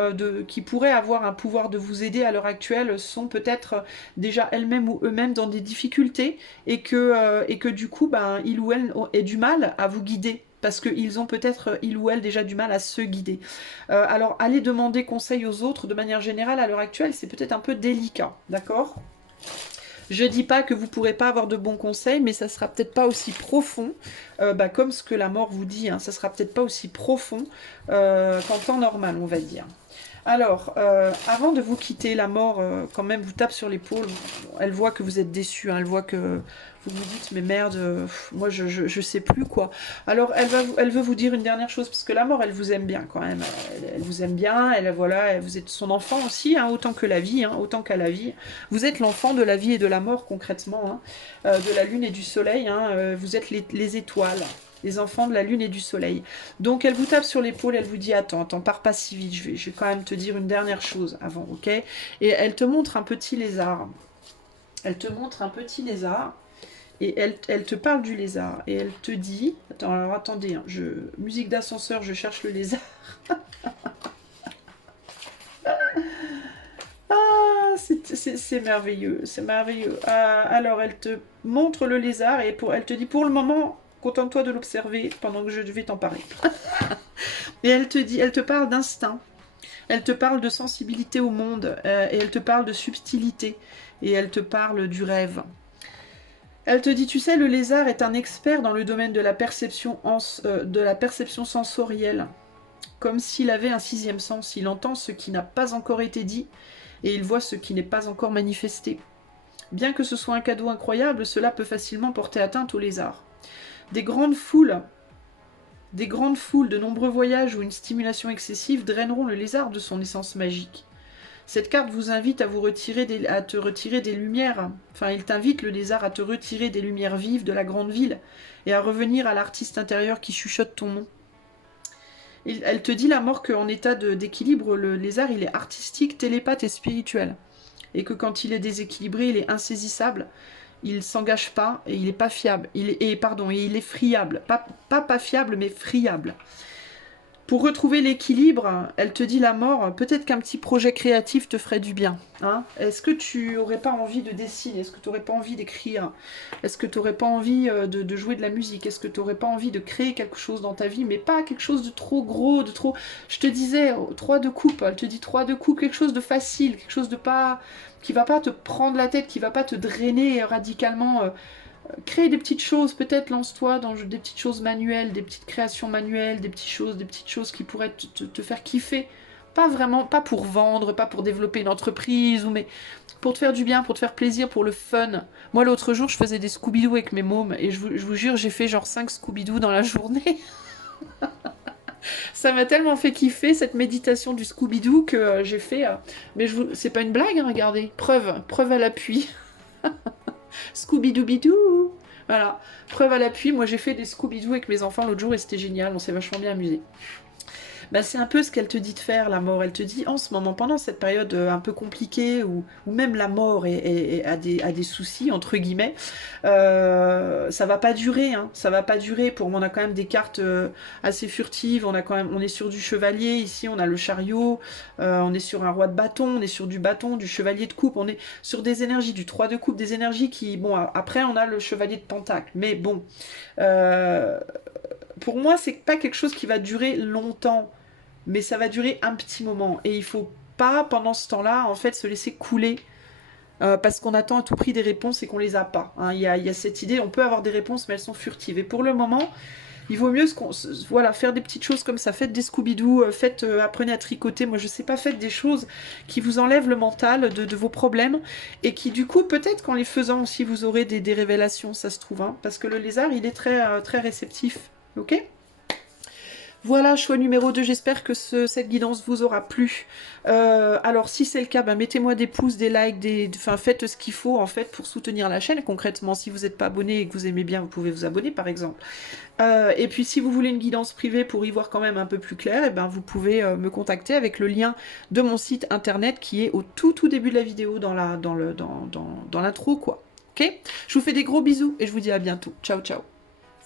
qui pourraient avoir un pouvoir de vous aider à l'heure actuelle sont peut-être déjà elles-mêmes ou eux-mêmes dans des difficultés et que du coup, ben, il ou elle aient du mal à vous guider. Parce qu'ils ont peut-être, il ou elle, déjà du mal à se guider. Alors, aller demander conseil aux autres, de manière générale, à l'heure actuelle, c'est peut-être un peu délicat, d'accord ? Je dis pas que vous pourrez pas avoir de bons conseils, mais ça sera peut-être pas aussi profond, comme ce que la mort vous dit, hein, ça sera peut-être pas aussi profond qu'en temps normal, on va dire. Alors, avant de vous quitter, la mort, quand même, vous tape sur l'épaule, elle voit que vous êtes déçu, hein, elle voit que vous vous dites, mais merde, moi je sais plus quoi. Alors, elle veut vous dire une dernière chose, parce que la mort, elle vous aime bien quand même, elle vous aime bien, voilà, vous êtes son enfant aussi, hein, autant que la vie, hein, autant qu'à la vie. Vous êtes l'enfant de la vie et de la mort, concrètement, hein, de la lune et du soleil, hein, vous êtes les étoiles. Les enfants de la lune et du soleil. Donc elle vous tape sur l'épaule, elle vous dit attends, pars pas si vite, je vais quand même te dire une dernière chose avant, ok? Et elle te montre un petit lézard. Elle te montre un petit lézard. Et elle te parle du lézard. Et elle te dit... Attends, alors attendez, hein, musique d'ascenseur, je cherche le lézard. Ah, c'est merveilleux, c'est merveilleux. Ah, alors, elle te montre le lézard et elle te dit, pour le moment, contente-toi de l'observer pendant que je vais t'en parler. Et elle te dit, elle te parle d'instinct, elle te parle de sensibilité au monde, et elle te parle de subtilité, et elle te parle du rêve. Elle te dit, tu sais, le lézard est un expert dans le domaine de la perception sensorielle, comme s'il avait un sixième sens. Il entend ce qui n'a pas encore été dit, et il voit ce qui n'est pas encore manifesté. Bien que ce soit un cadeau incroyable, cela peut facilement porter atteinte au lézard. Des grandes foules, de nombreux voyages ou une stimulation excessive draineront le lézard de son essence magique. Cette carte vous invite à te retirer des lumières. Enfin, il t'invite, le lézard, à te retirer des lumières vives de la grande ville et à revenir à l'artiste intérieur qui chuchote ton nom. Elle te dit, la mort, qu'en état d'équilibre, le lézard, il est artistique, télépathe et spirituel. Et que quand il est déséquilibré, il est insaisissable, il s'engage pas et il est pas fiable. Il est friable. Pas fiable, mais friable. Pour retrouver l'équilibre, elle te dit, la mort, peut-être qu'un petit projet créatif te ferait du bien. Hein. Est-ce que tu aurais pas envie de dessiner? Est-ce que tu aurais pas envie d'écrire? Est-ce que tu aurais pas envie de jouer de la musique? Est-ce que tu aurais pas envie de créer quelque chose dans ta vie? Mais pas quelque chose de trop gros, de trop... Je te disais, 3 de coupe, elle te dit 3 de coupe, quelque chose de facile, quelque chose de pas... qui va pas te prendre la tête, qui va pas te drainer radicalement... Crée des petites choses, peut-être lance-toi dans des petites choses manuelles, des petites créations manuelles, des petites choses qui pourraient te faire kiffer. Pas vraiment, pas pour vendre, pas pour développer une entreprise, mais pour te faire du bien, pour te faire plaisir, pour le fun. Moi, l'autre jour, je faisais des Scooby-Doo avec mes mômes, et je vous jure, j'ai fait genre 5 Scooby-Doo dans la journée. Ça m'a tellement fait kiffer, cette méditation du Scooby-Doo, que j'ai fait... Mais c'est pas une blague, hein, regardez. Preuve à l'appui. Scooby-Dooby-Doo. Voilà, preuve à l'appui, moi j'ai fait des Scooby-Doo avec mes enfants l'autre jour et c'était génial, on s'est vachement bien amusé. Bah, c'est un peu ce qu'elle te dit de faire, la mort. Elle te dit, en ce moment, pendant cette période un peu compliquée, où même la mort a des soucis, entre guillemets, ça va pas durer, hein. Ça va pas durer. On a quand même des cartes assez furtives, on est sur du chevalier, ici on a le chariot, on est sur un roi de bâton, on est sur du bâton, du chevalier de coupe, on est sur des énergies, du 3 de coupe, des énergies qui... Bon, après on a le chevalier de pentacle, mais bon... pour moi, c'est pas quelque chose qui va durer longtemps, mais ça va durer un petit moment. Et il faut pas, pendant ce temps-là, en fait, se laisser couler, parce qu'on attend à tout prix des réponses et qu'on les a pas. Hein. Il y a cette idée, on peut avoir des réponses, mais elles sont furtives. Et pour le moment, il vaut mieux voilà, faire des petites choses comme ça. Faites des Scooby-Doo, apprenez à tricoter. Moi, je sais pas, faites des choses qui vous enlèvent le mental de vos problèmes. Et qui, du coup, peut-être qu'en les faisant aussi, vous aurez des révélations, ça se trouve. Hein, parce que le lézard, il est très, très réceptif. Ok ? Voilà, choix numéro 2, j'espère que cette guidance vous aura plu. Alors, si c'est le cas, mettez-moi des pouces, des likes, faites ce qu'il faut, en fait, pour soutenir la chaîne. Concrètement, si vous n'êtes pas abonné et que vous aimez bien, vous pouvez vous abonner, par exemple. Et puis, si vous voulez une guidance privée pour y voir quand même un peu plus clair, vous pouvez me contacter avec le lien de mon site internet qui est au tout début de la vidéo, dans l'intro, quoi. Ok ? Je vous fais des gros bisous et je vous dis à bientôt. Ciao, ciao.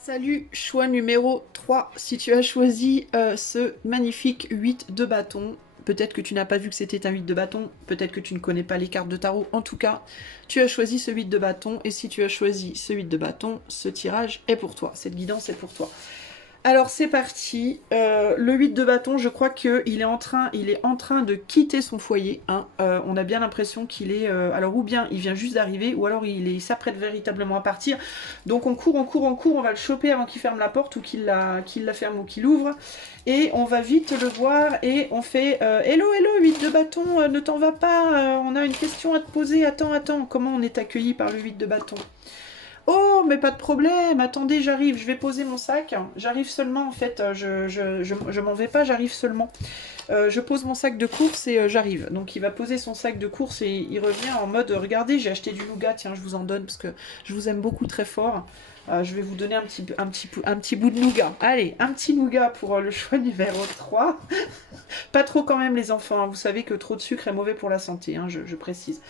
Salut, choix numéro 3. Si tu as choisi ce magnifique 8 de bâton, peut-être que tu n'as pas vu que c'était un 8 de bâton, peut-être que tu ne connais pas les cartes de tarot. En tout cas, tu as choisi ce 8 de bâton, et si tu as choisi ce 8 de bâton, ce tirage est pour toi. Cette guidance est pour toi. Alors c'est parti, le 8 de bâton, je crois qu'il est en train de quitter son foyer, hein. On a bien l'impression qu'il est, alors ou bien il vient juste d'arriver, ou alors il s'apprête véritablement à partir, donc on court, on va le choper avant qu'il ferme la porte, ou qu'il la ferme ou qu'il ouvre, et on va vite le voir, et on fait hello, 8 de bâton, ne t'en va pas, on a une question à te poser, attends, comment on est accueilli par le 8 de bâton ? Oh, mais pas de problème, attendez, j'arrive, je vais poser mon sac. J'arrive seulement, en fait, je m'en vais pas, j'arrive seulement. Je pose mon sac de course et j'arrive. Donc il va poser son sac de course et il revient en mode, regardez, j'ai acheté du nougat, tiens, je vous en donne parce que je vous aime beaucoup très fort. Je vais vous donner un petit bout de nougat. Allez, un petit nougat pour le choix numéro 3. Pas trop quand même les enfants, hein. Vous savez que trop de sucre est mauvais pour la santé, hein, je précise.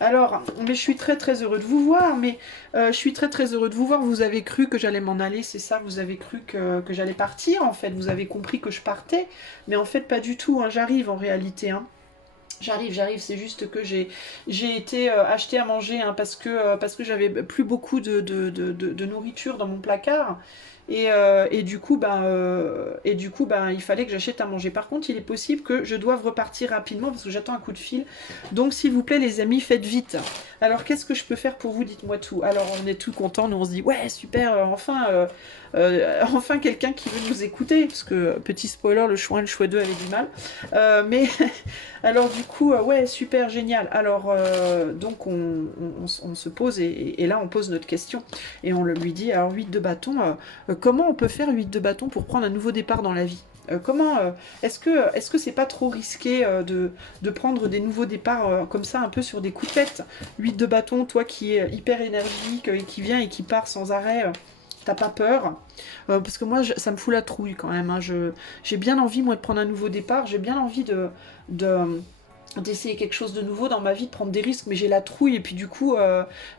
Alors, mais je suis très très heureux de vous voir, mais je suis très très heureux de vous voir. Vous avez cru que j'allais m'en aller, c'est ça? Vous avez cru que j'allais partir en fait, vous avez compris que je partais, mais en fait pas du tout, hein. J'arrive en réalité, hein. J'arrive, c'est juste que j'ai été acheter à manger, hein, parce que j'avais plus beaucoup de nourriture dans mon placard. Et du coup, il fallait que j'achète à manger. Par contre, il est possible que je doive repartir rapidement parce que j'attends un coup de fil. Donc, s'il vous plaît, les amis, faites vite. Alors, qu'est-ce que je peux faire pour vous? Dites-moi tout. Alors, on est tout contents. Nous, on se dit, ouais, super, enfin quelqu'un qui veut nous écouter. Parce que, petit spoiler, le choix 1 et le choix 2 avaient du mal. Mais, alors, du coup, ouais, super, génial. Alors, donc, on se pose et là, on pose notre question. Et on lui dit, alors, 8 de bâton. Comment on peut faire 8 de bâton pour prendre un nouveau départ dans la vie? Est-ce que c'est pas trop risqué de prendre des nouveaux départs comme ça, un peu sur des coups de tête? 8 de bâton, toi qui es hyper énergique et qui vient et qui part sans arrêt, t'as pas peur? Parce que moi, ça me fout la trouille quand même, hein. J'ai bien envie, moi, de prendre un nouveau départ. J'ai bien envie d'essayer quelque chose de nouveau dans ma vie, de prendre des risques, mais j'ai la trouille, et puis du coup,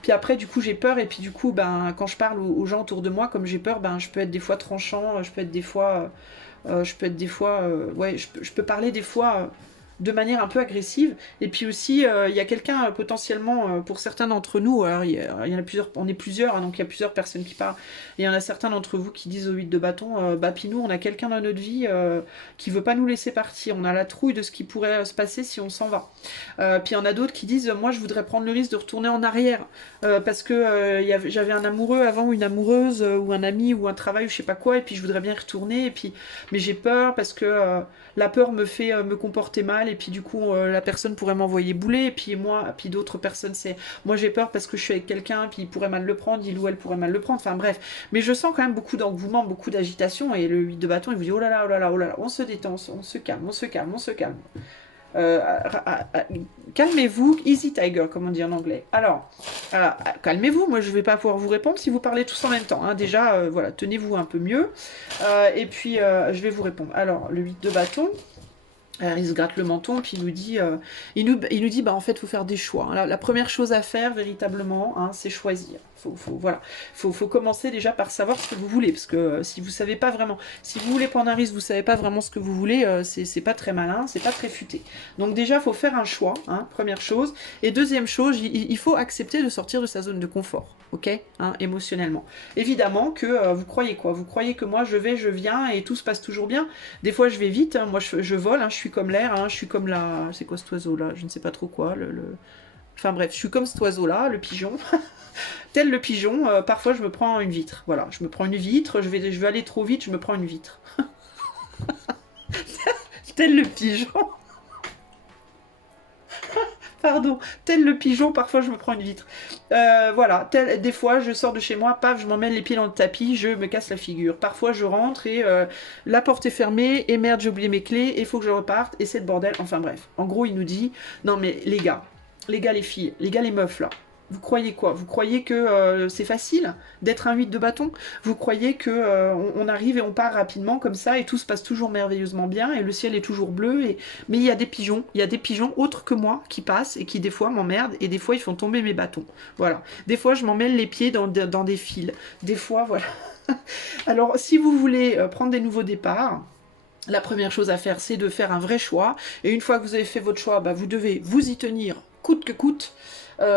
puis après, du coup, j'ai peur, et puis du coup, ben, quand je parle aux gens autour de moi, comme j'ai peur, ben, je peux être des fois tranchant, ouais, je peux parler des fois de manière un peu agressive, et puis aussi, il y a quelqu'un potentiellement, pour certains d'entre nous, alors il y en a plusieurs, on est plusieurs, hein, donc il y a plusieurs personnes qui parlent, et il y en a certains d'entre vous qui disent au 8 de bâton, bah Pinou, on a quelqu'un dans notre vie qui veut pas nous laisser partir, on a la trouille de ce qui pourrait se passer si on s'en va. Puis il y en a d'autres qui disent, moi je voudrais prendre le risque de retourner en arrière, parce que j'avais un amoureux avant, ou une amoureuse, ou un ami, ou un travail, ou je sais pas quoi, et puis je voudrais bien y retourner, et puis, mais j'ai peur parce que la peur me fait me comporter mal, et puis du coup la personne pourrait m'envoyer bouler, et puis moi, puis d'autres personnes, c'est moi j'ai peur parce que je suis avec quelqu'un, puis il pourrait mal le prendre, il ou elle pourrait mal le prendre, enfin bref. Mais je sens quand même beaucoup d'engouement, beaucoup d'agitation, et le 8 de bâton il vous dit oh là là, oh là là, oh là là, on se détend, on se calme, on se calme, on se calme. Euh, Calmez-vous, easy tiger, comme on dit en anglais. Alors, calmez-vous, moi je vais pas pouvoir vous répondre si vous parlez tous en même temps, hein. Déjà, voilà, tenez-vous un peu mieux. Et puis, je vais vous répondre. Alors, le 8 de bâton. Alors, il se gratte le menton, puis il nous dit, bah en fait, il faut faire des choix, hein. La première chose à faire, véritablement, hein, c'est choisir. Voilà, faut commencer déjà par savoir ce que vous voulez, parce que si vous savez pas vraiment, si vous voulez prendre un risque, vous savez pas vraiment ce que vous voulez, c'est pas très malin, c'est pas très futé. Donc déjà, faut faire un choix, hein, première chose. Et deuxième chose, il faut accepter de sortir de sa zone de confort, ok, hein, émotionnellement. Évidemment que vous croyez quoi? Vous croyez que moi je viens et tout se passe toujours bien? Des fois je vais vite, hein, moi je vole, hein, je suis comme l'air, hein, je suis comme la... C'est quoi cet oiseau là? Je ne sais pas trop quoi, Enfin bref, je suis comme cet oiseau là, le pigeon. Tel le pigeon, parfois je me prends une vitre. Voilà, je me prends une vitre, je vais aller trop vite, je me prends une vitre. Tel le pigeon. Pardon, tel le pigeon, parfois je me prends une vitre. Voilà, des fois je sors de chez moi, paf, je m'emmène les pieds dans le tapis, je me casse la figure. Parfois je rentre et la porte est fermée, et merde, j'ai oublié mes clés, et il faut que je reparte, et c'est le bordel. Enfin bref, en gros il nous dit, non mais les gars, les filles, les gars, les meufs là, vous croyez quoi? Vous croyez que c'est facile d'être un 8 de bâton? Vous croyez que on arrive et on part rapidement comme ça et tout se passe toujours merveilleusement bien et le ciel est toujours bleu mais il y a des pigeons autres que moi qui passent et qui des fois m'emmerdent et des fois ils font tomber mes bâtons. Voilà. Des fois je m'emmène les pieds dans des fils. Des fois voilà. Alors si vous voulez prendre des nouveaux départs, la première chose à faire, c'est de faire un vrai choix. Et une fois que vous avez fait votre choix, bah, vous devez vous y tenir coûte que coûte.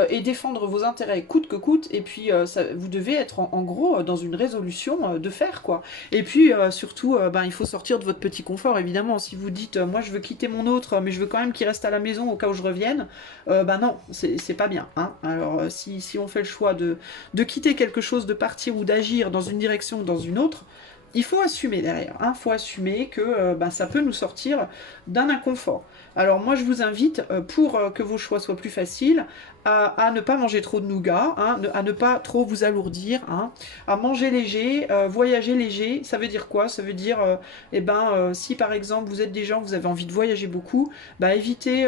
Et défendre vos intérêts coûte que coûte, et puis vous devez être en gros dans une résolution de faire quoi. Et puis surtout, ben, il faut sortir de votre petit confort évidemment. Si vous dites moi je veux quitter mon autre, mais je veux quand même qu'il reste à la maison au cas où je revienne, ben non, c'est pas bien, hein. Alors si on fait le choix de quitter quelque chose, de partir ou d'agir dans une direction ou dans une autre, il faut assumer derrière, hein. Il faut assumer que ben, ça peut nous sortir d'un inconfort. Alors moi je vous invite, pour que vos choix soient plus faciles, à ne pas manger trop de nougat, hein, à ne pas trop vous alourdir, hein, à manger léger, voyager léger. Ça veut dire quoi? Ça veut dire, eh ben, si par exemple vous êtes des gens, vous avez envie de voyager beaucoup, bah évitez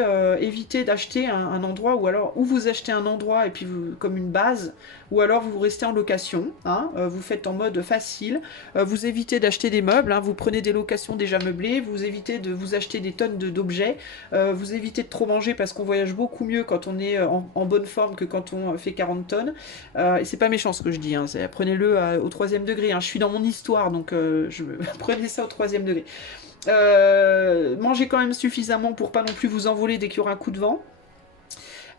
d'acheter un endroit, ou alors où vous achetez un endroit et puis vous, comme une base, ou alors vous restez en location, hein, vous faites en mode facile, vous évitez d'acheter des meubles, hein, vous prenez des locations déjà meublées, vous évitez de vous acheter des tonnes d'objets, vous évitez de trop manger parce qu'on voyage beaucoup mieux quand on est en bonne forme que quand on fait 40 tonnes. Et c'est pas méchant ce que je dis, hein, prenez-le au troisième degré. Hein. Je suis dans mon histoire, donc prenez ça au troisième degré. Mangez quand même suffisamment pour pas non plus vous envoler dès qu'il y aura un coup de vent.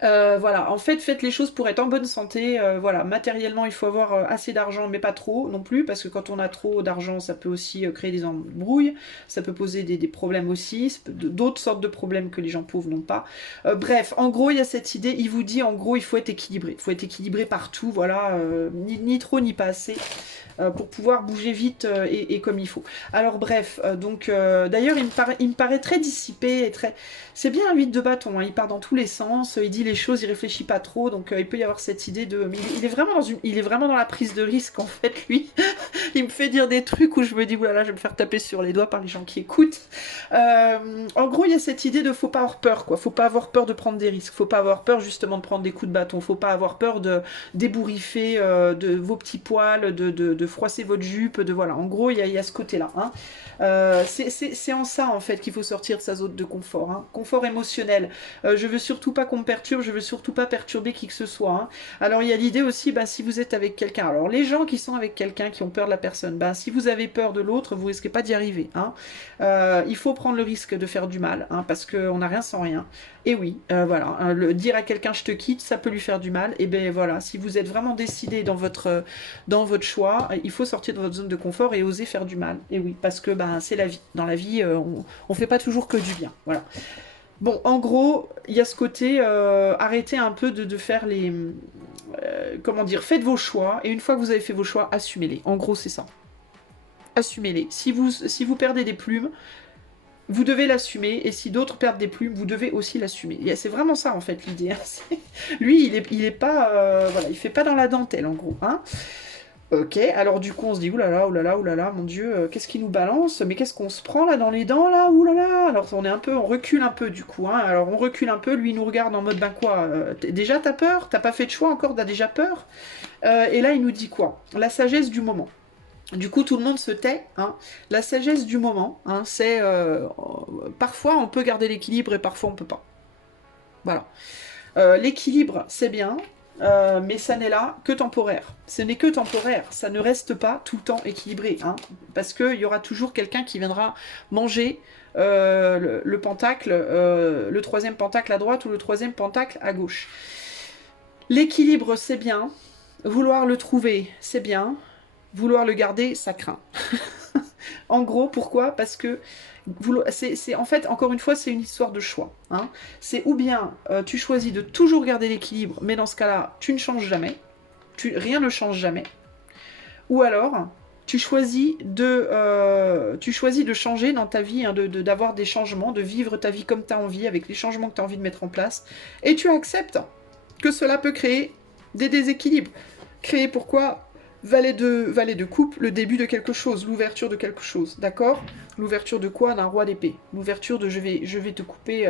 Voilà, en fait, faites les choses pour être en bonne santé. Voilà, matériellement, il faut avoir assez d'argent, mais pas trop non plus, parce que quand on a trop d'argent, ça peut aussi créer des embrouilles, ça peut poser des problèmes aussi, d'autres sortes de problèmes que les gens pauvres n'ont pas. Bref, en gros, il y a cette idée, il vous dit, en gros, il faut être équilibré. Il faut être équilibré partout, voilà, ni trop, ni pas assez. Pour pouvoir bouger vite et comme il faut. Alors bref, d'ailleurs il me paraît très dissipé et très... C'est bien un 8 de bâton, hein, il part dans tous les sens, il dit les choses, il réfléchit pas trop, donc il peut y avoir cette idée de... Mais il est vraiment il est vraiment dans la prise de risque en fait, lui. Il me fait dire des trucs où je me dis, oulala, je vais me faire taper sur les doigts par les gens qui écoutent. En gros, il y a cette idée de faut pas avoir peur, quoi. Faut pas avoir peur de prendre des risques, faut pas avoir peur justement de prendre des coups de bâton, faut pas avoir peur de d'ébouriffer de vos petits poils, de froisser votre jupe, de voilà. En gros, il y a ce côté-là. Hein. C'est en ça en fait qu'il faut sortir de sa zone de confort. Hein. Confort émotionnel. Je veux surtout pas qu'on me perturbe, je veux surtout pas perturber qui que ce soit. Hein. Alors il y a l'idée aussi, bah, si vous êtes avec quelqu'un, alors les gens qui sont avec quelqu'un, qui ont peur de la personne, bah, si vous avez peur de l'autre, vous risquez pas d'y arriver. Hein. Il faut prendre le risque de faire du mal, hein, parce qu'on n'a rien sans rien. Et oui, voilà, dire à quelqu'un je te quitte, ça peut lui faire du mal. Et bien voilà, si vous êtes vraiment décidé dans votre choix, il faut sortir de votre zone de confort et oser faire du mal. Et oui, parce que ben, c'est la vie. Dans la vie, on fait pas toujours que du bien. Voilà. Bon, en gros, il y a ce côté, arrêtez un peu de faire les... comment dire, faites vos choix, et une fois que vous avez fait vos choix, assumez-les. En gros, c'est ça. Assumez-les. Si vous perdez des plumes, vous devez l'assumer, et si d'autres perdent des plumes, vous devez aussi l'assumer. C'est vraiment ça, en fait, l'idée. Hein. Lui, il est pas... voilà, il fait pas dans la dentelle, en gros. Hein. Ok, alors du coup, on se dit, oulala, oulala, oulala, mon Dieu, qu'est-ce qui nous balance? Mais qu'est-ce qu'on se prend, là, dans les dents, là? Oulala. Alors, on recule un peu, du coup. Hein. Alors, on recule un peu, lui, il nous regarde en mode, ben quoi, déjà, t'as peur? T'as pas fait de choix encore? T'as déjà peur? Et là, il nous dit quoi? La sagesse du moment. Du coup, tout le monde se tait. Hein. La sagesse du moment, hein, c'est parfois on peut garder l'équilibre et parfois on peut pas. Voilà. L'équilibre, c'est bien, mais ça n'est là que temporaire. Ce n'est que temporaire. Ça ne reste pas tout le temps équilibré, hein, parce qu'il y aura toujours quelqu'un qui viendra manger le pentacle, le troisième pentacle à droite ou le troisième pentacle à gauche. L'équilibre, c'est bien. Vouloir le trouver, c'est bien. Vouloir le garder, ça craint. En gros, pourquoi? Parce que en fait, encore une fois, c'est une histoire de choix. Hein. C'est ou bien tu choisis de toujours garder l'équilibre, mais dans ce cas-là, tu ne changes jamais. Rien ne change jamais. Ou alors, tu choisis de changer dans ta vie, hein, d'avoir des changements, de vivre ta vie comme tu as envie, avec les changements que tu as envie de mettre en place. Et tu acceptes que cela peut créer des déséquilibres. Créer pourquoi? Valet de coupe, le début de quelque chose, l'ouverture de quelque chose, d'accord? L'ouverture de quoi? D'un roi d'épée. L'ouverture de je vais te couper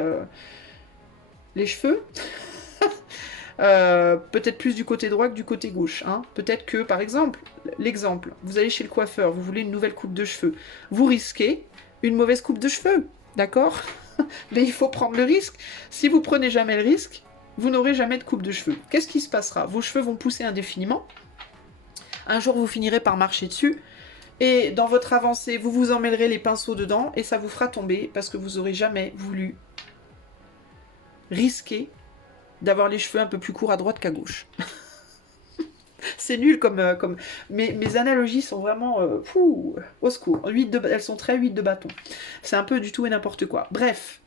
les cheveux. Peut-être plus du côté droit que du côté gauche. Hein. Peut-être que, par exemple, l'exemple, vous allez chez le coiffeur, vous voulez une nouvelle coupe de cheveux. Vous risquez une mauvaise coupe de cheveux, d'accord? Mais il faut prendre le risque. Si vous prenez jamais le risque, vous n'aurez jamais de coupe de cheveux. Qu'est-ce qui se passera? Vos cheveux vont pousser indéfiniment. Un jour, vous finirez par marcher dessus. Et dans votre avancée, vous vous emmêlerez les pinceaux dedans et ça vous fera tomber parce que vous n'aurez jamais voulu risquer d'avoir les cheveux un peu plus courts à droite qu'à gauche. C'est nul comme... Mes analogies sont vraiment... au secours. Elles sont très 8 de bâton. C'est un peu du tout et n'importe quoi. Bref.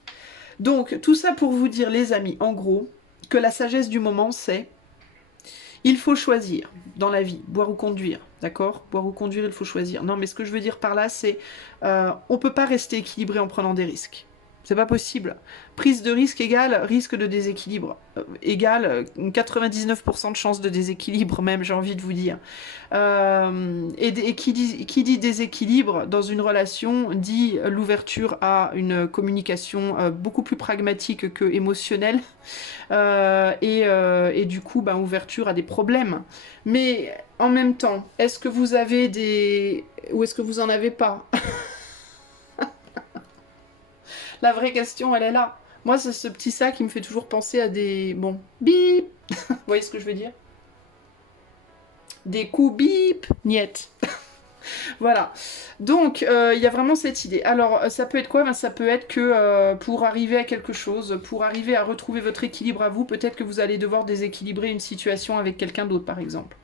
Donc, tout ça pour vous dire, les amis, en gros, que la sagesse du moment, c'est... Il faut choisir dans la vie, boire ou conduire, d'accord? Boire ou conduire, il faut choisir. Non, mais ce que je veux dire par là, c'est on ne peut pas rester équilibré en prenant des risques. C'est pas possible. Prise de risque égale risque de déséquilibre. Égale 99% de chance de déséquilibre, même, j'ai envie de vous dire. Et qui dit déséquilibre dans une relation dit l'ouverture à une communication beaucoup plus pragmatique que émotionnelle. Et du coup, ben, ouverture à des problèmes. Mais en même temps, est-ce que vous avez des... ou est-ce que vous en avez pas? La vraie question, elle est là. Moi, c'est ce petit ça qui me fait toujours penser à des... Bon, bip. Vous voyez ce que je veux dire? Des coups bip, niet. Voilà. Donc, il y a vraiment cette idée. Alors, ça peut être quoi? Ben, ça peut être que pour arriver à quelque chose, pour arriver à retrouver votre équilibre à vous, peut-être que vous allez devoir déséquilibrer une situation avec quelqu'un d'autre, par exemple.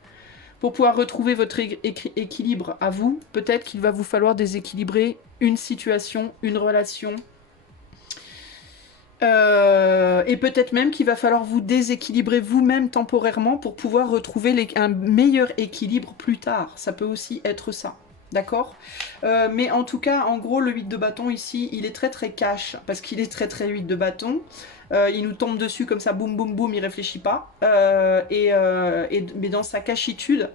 Pour pouvoir retrouver votre équilibre à vous, peut-être qu'il va vous falloir déséquilibrer une situation, une relation. Et peut-être même qu'il va falloir vous déséquilibrer vous-même temporairement pour pouvoir retrouver un meilleur équilibre plus tard. Ça peut aussi être ça. D'accord? Mais en tout cas, en gros, le 8 de bâton ici, il est très très cash, parce qu'il est très très 8 de bâton. Il nous tombe dessus comme ça, boum boum boum, il réfléchit pas. Mais dans sa cachitude,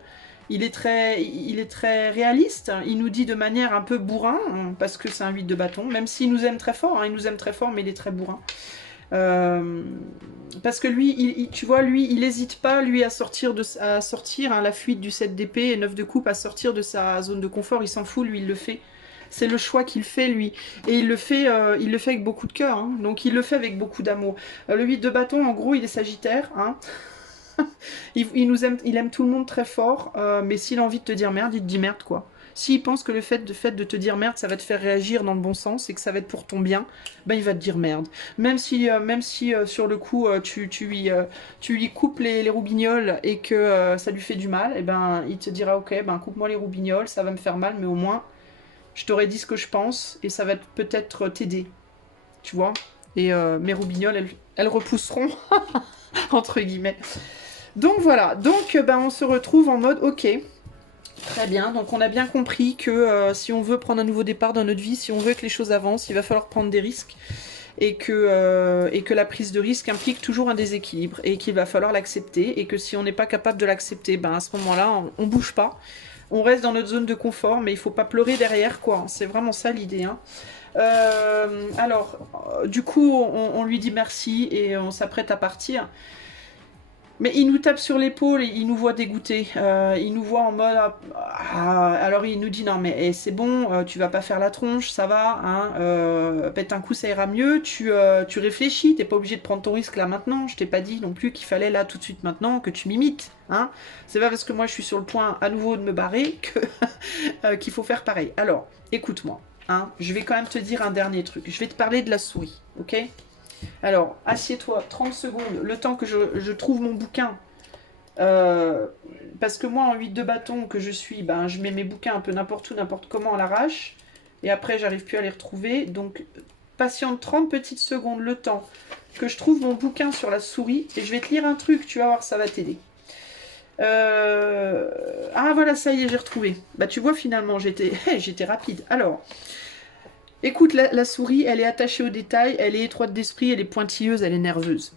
il est très réaliste. Il nous dit de manière un peu bourrin, parce que c'est un 8 de bâton, même s'il nous aime très fort, hein, il nous aime très fort, mais il est très bourrin. Parce que lui, tu vois, lui, il n'hésite pas, lui, à sortir hein, la fuite du 7 d'épée et 9 de coupe, à sortir de sa zone de confort. Il s'en fout, lui, il le fait. C'est le choix qu'il fait, lui. Et il le fait avec beaucoup de cœur. Hein. Donc, il le fait avec beaucoup d'amour. Le 8 de bâton, en gros, il est sagittaire. Hein. Il aime tout le monde très fort, mais s'il a envie de te dire merde, il te dit merde, quoi. S'il pense que le fait de te dire merde, ça va te faire réagir dans le bon sens et que ça va être pour ton bien, ben il va te dire merde. Même si sur le coup, tu lui coupes les roubignoles et que ça lui fait du mal, et ben il te dira ok, ben coupe-moi les roubignoles, ça va me faire mal, mais au moins, je t'aurais dit ce que je pense et ça va peut-être t'aider. Tu vois? Et mes roubignoles, elles repousseront, entre guillemets. Donc voilà, donc ben, on se retrouve en mode ok, très bien, donc on a bien compris que si on veut prendre un nouveau départ dans notre vie, si on veut que les choses avancent, il va falloir prendre des risques et que la prise de risque implique toujours un déséquilibre et qu'il va falloir l'accepter et que si on n'est pas capable de l'accepter, ben à ce moment-là, on bouge pas, on reste dans notre zone de confort, mais il faut pas pleurer derrière quoi, c'est vraiment ça l'idée. Hein. Alors, du coup, on lui dit merci et on s'apprête à partir. Mais il nous tape sur l'épaule et il nous voit dégoûté. Il nous voit en mode... alors il nous dit non mais c'est bon, tu vas pas faire la tronche, ça va. Hein, pète un coup, ça ira mieux. Tu réfléchis, t'es pas obligé de prendre ton risque là maintenant. Je t'ai pas dit non plus qu'il fallait là tout de suite maintenant que tu m'imites. Hein. C'est pas parce que moi je suis sur le point à nouveau de me barrer que qu'il faut faire pareil. Alors, écoute-moi. Hein, je vais quand même te dire un dernier truc. Je vais te parler de la souris, ok ? Alors, assieds-toi 30 secondes, le temps que je trouve mon bouquin. Parce que moi, en 8 de bâton que je suis, ben, je mets mes bouquins un peu n'importe où, n'importe comment à l'arrache. Et après, j'arrive plus à les retrouver. Donc, patiente 30 petites secondes, le temps que je trouve mon bouquin sur la souris. Et je vais te lire un truc, tu vas voir, ça va t'aider. Ah, voilà, ça y est, j'ai retrouvé. Bah, tu vois, finalement, j'étais rapide. Alors... Écoute, la souris, elle est attachée aux détails, elle est étroite d'esprit, elle est pointilleuse, elle est nerveuse.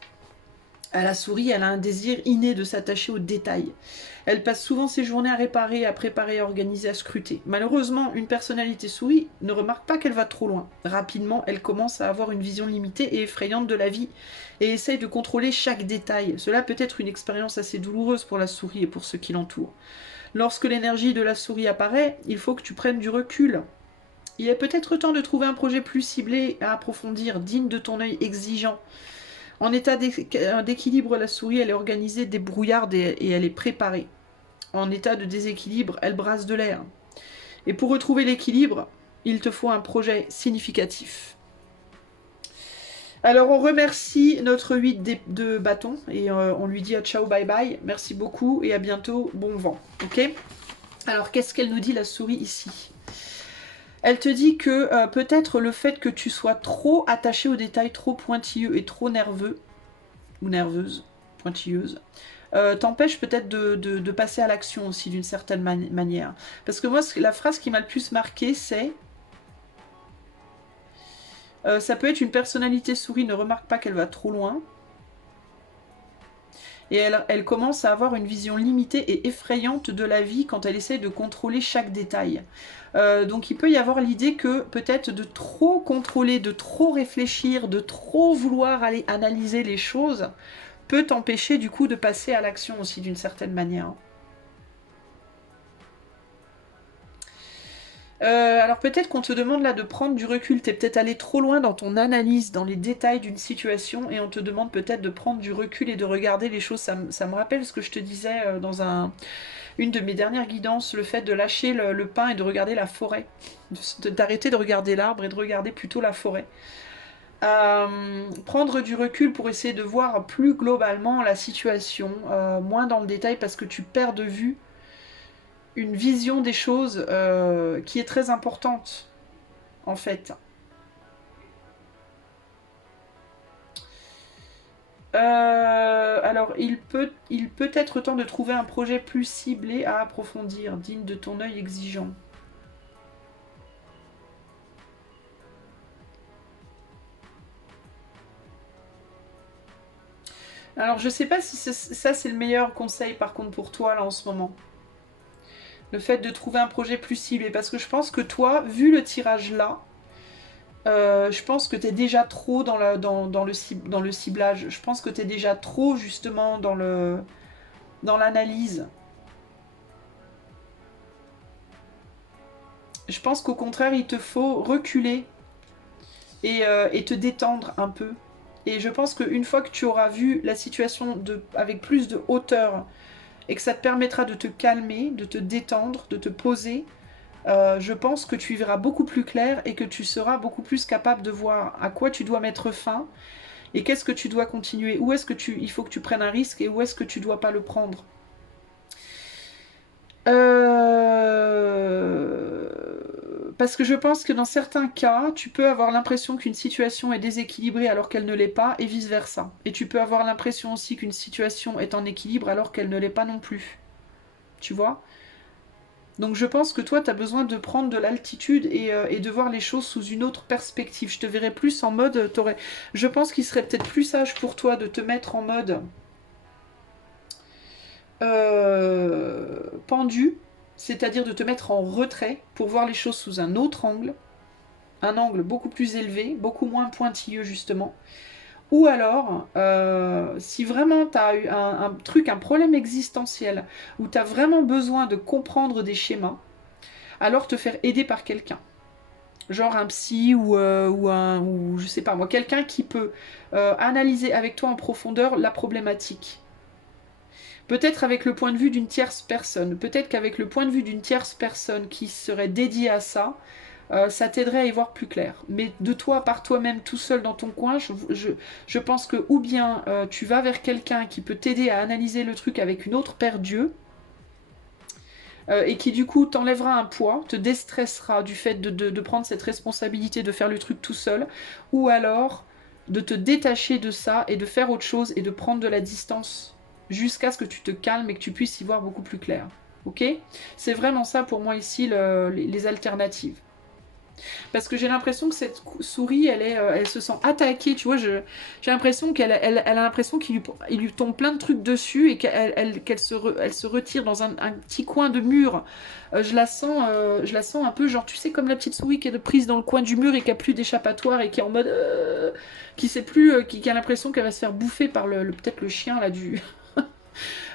La souris, elle a un désir inné de s'attacher aux détails. Elle passe souvent ses journées à réparer, à préparer, à organiser, à scruter. Malheureusement, une personnalité souris ne remarque pas qu'elle va trop loin. Rapidement, elle commence à avoir une vision limitée et effrayante de la vie et essaye de contrôler chaque détail. Cela peut être une expérience assez douloureuse pour la souris et pour ceux qui l'entourent. Lorsque l'énergie de la souris apparaît, il faut que tu prennes du recul. Il est peut-être temps de trouver un projet plus ciblé à approfondir, digne de ton œil exigeant. En état d'équilibre, la souris, elle est organisée, débrouillarde et elle est préparée. En état de déséquilibre, elle brasse de l'air. Et pour retrouver l'équilibre, il te faut un projet significatif. Alors on remercie notre 8 de bâton et on lui dit à ciao, bye bye, merci beaucoup et à bientôt, bon vent. Ok ? Alors qu'est-ce qu'elle nous dit la souris ici ? Elle te dit que peut-être le fait que tu sois trop attaché aux détails, trop pointilleux et trop nerveux, ou nerveuse, pointilleuse, t'empêche peut-être de passer à l'action aussi d'une certaine manière. Parce que moi, la phrase qui m'a le plus marqué, c'est Ça peut être une personnalité souris ne remarque pas qu'elle va trop loin. Et elle commence à avoir une vision limitée et effrayante de la vie quand elle essaie de contrôler chaque détail. Donc il peut y avoir l'idée que peut-être de trop contrôler, de trop réfléchir, de trop vouloir aller analyser les choses peut t'empêcher du coup de passer à l'action aussi d'une certaine manière. Alors peut-être qu'on te demande là de prendre du recul, t'es peut-être allé trop loin dans ton analyse, dans les détails d'une situation, et on te demande peut-être de prendre du recul et de regarder les choses. Ça me rappelle ce que je te disais dans une de mes dernières guidances, le fait de lâcher le pain et de regarder la forêt, d'arrêter de regarder l'arbre et de regarder plutôt la forêt. Prendre du recul pour essayer de voir plus globalement la situation, moins dans le détail parce que tu perds de vue une vision des choses qui est très importante en fait. Alors il peut être temps de trouver un projet plus ciblé à approfondir, digne de ton œil exigeant. Alors je sais pas si ça c'est le meilleur conseil par contre pour toi là en ce moment. Le fait de trouver un projet plus ciblé. Parce que je pense que toi, vu le tirage là, je pense que tu es déjà trop dans le ciblage. Je pense que tu es déjà trop justement dans l'analyse. Je pense qu'au contraire, il te faut reculer et te détendre un peu. Et je pense qu'une fois que tu auras vu la situation avec plus de hauteur et que ça te permettra de te calmer, de te détendre, de te poser, je pense que tu y verras beaucoup plus clair et que tu seras beaucoup plus capable de voir à quoi tu dois mettre fin et qu'est-ce que tu dois continuer, où est-ce que il faut que tu prennes un risque et où est-ce que tu dois pas le prendre. Parce que je pense que dans certains cas, tu peux avoir l'impression qu'une situation est déséquilibrée alors qu'elle ne l'est pas, et vice-versa. Et tu peux avoir l'impression aussi qu'une situation est en équilibre alors qu'elle ne l'est pas non plus. Tu vois ? Donc je pense que toi, tu as besoin de prendre de l'altitude et de voir les choses sous une autre perspective. Je te verrais plus en mode... Je pense qu'il serait peut-être plus sage pour toi de te mettre en mode pendu, c'est-à-dire de te mettre en retrait pour voir les choses sous un autre angle, un angle beaucoup plus élevé, beaucoup moins pointilleux justement. Ou alors, si vraiment tu as eu un truc, un problème existentiel, où tu as vraiment besoin de comprendre des schémas, alors te faire aider par quelqu'un. Genre un psy ou je sais pas moi, quelqu'un qui peut analyser avec toi en profondeur la problématique. Peut-être avec le point de vue d'une tierce personne. Peut-être qu'avec le point de vue d'une tierce personne qui serait dédiée à ça, ça t'aiderait à y voir plus clair. Mais de toi, par toi-même, tout seul dans ton coin, je pense que ou bien tu vas vers quelqu'un qui peut t'aider à analyser le truc avec une autre paire d'yeux, et qui du coup t'enlèvera un poids, te déstressera du fait de prendre cette responsabilité de faire le truc tout seul, ou alors de te détacher de ça et de faire autre chose et de prendre de la distance jusqu'à ce que tu te calmes et que tu puisses y voir beaucoup plus clair. Ok ? C'est vraiment ça pour moi ici les alternatives. Parce que j'ai l'impression que cette souris, elle se sent attaquée, tu vois, j'ai l'impression qu'elle a l'impression qu'il lui tombe plein de trucs dessus et qu'elle se retire dans un petit coin de mur. Je la sens un peu genre, tu sais, comme la petite souris qui est prise dans le coin du mur et qui a plus d'échappatoire et qui est en mode... qui sait plus, qui a l'impression qu'elle va se faire bouffer par peut-être le chien là du...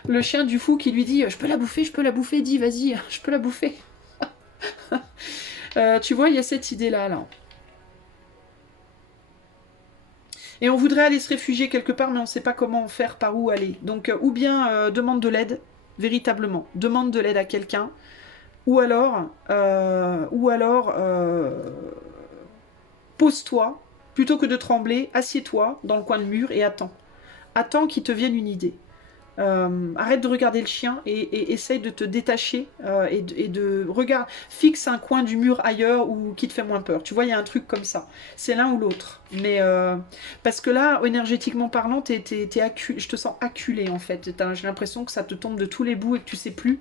le chien du fou qui lui dit je peux la bouffer, dis vas-y, je peux la bouffer. Tu vois, il y a cette idée-là, là. Et on voudrait aller se réfugier quelque part, mais on ne sait pas comment faire, par où aller. Donc, ou bien demande de l'aide, véritablement. Demande de l'aide à quelqu'un. Ou alors pose-toi, plutôt que de trembler, assieds-toi dans le coin de mur et attends. Attends qu'il te vienne une idée. Arrête de regarder le chien et essaye de te détacher et de regarde, fixe un coin du mur ailleurs ou qui te fait moins peur. Tu vois, il y a un truc comme ça. C'est l'un ou l'autre. Mais parce que là, énergétiquement parlant, je te sens acculé en fait. J'ai l'impression que ça te tombe de tous les bouts et que tu sais plus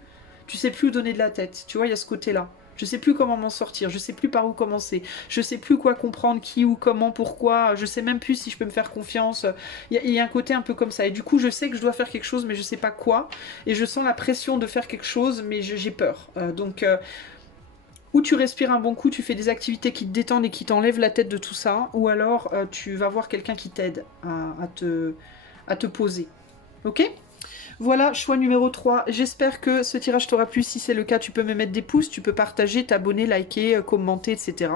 où donner de la tête. Tu vois, il y a ce côté-là. Je sais plus comment m'en sortir, je sais plus par où commencer, je sais plus quoi comprendre, qui, où, comment, pourquoi, je sais même plus si je peux me faire confiance. Il y a un côté un peu comme ça. Et du coup, je sais que je dois faire quelque chose, mais je sais pas quoi. Et je sens la pression de faire quelque chose, mais j'ai peur. Ou tu respires un bon coup, tu fais des activités qui te détendent et qui t'enlèvent la tête de tout ça, ou alors tu vas voir quelqu'un qui t'aide à te poser. Ok? Voilà, choix numéro 3. J'espère que ce tirage t'aura plu. Si c'est le cas, tu peux me mettre des pouces, tu peux partager, t'abonner, liker, commenter, etc.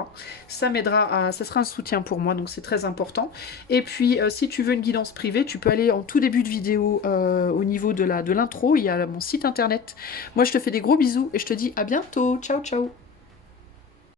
Ça m'aidera, ça sera un soutien pour moi, donc c'est très important. Et puis, si tu veux une guidance privée, tu peux aller en tout début de vidéo au niveau de l'intro. Il y a mon site internet. Moi, je te fais des gros bisous et je te dis à bientôt. Ciao, ciao.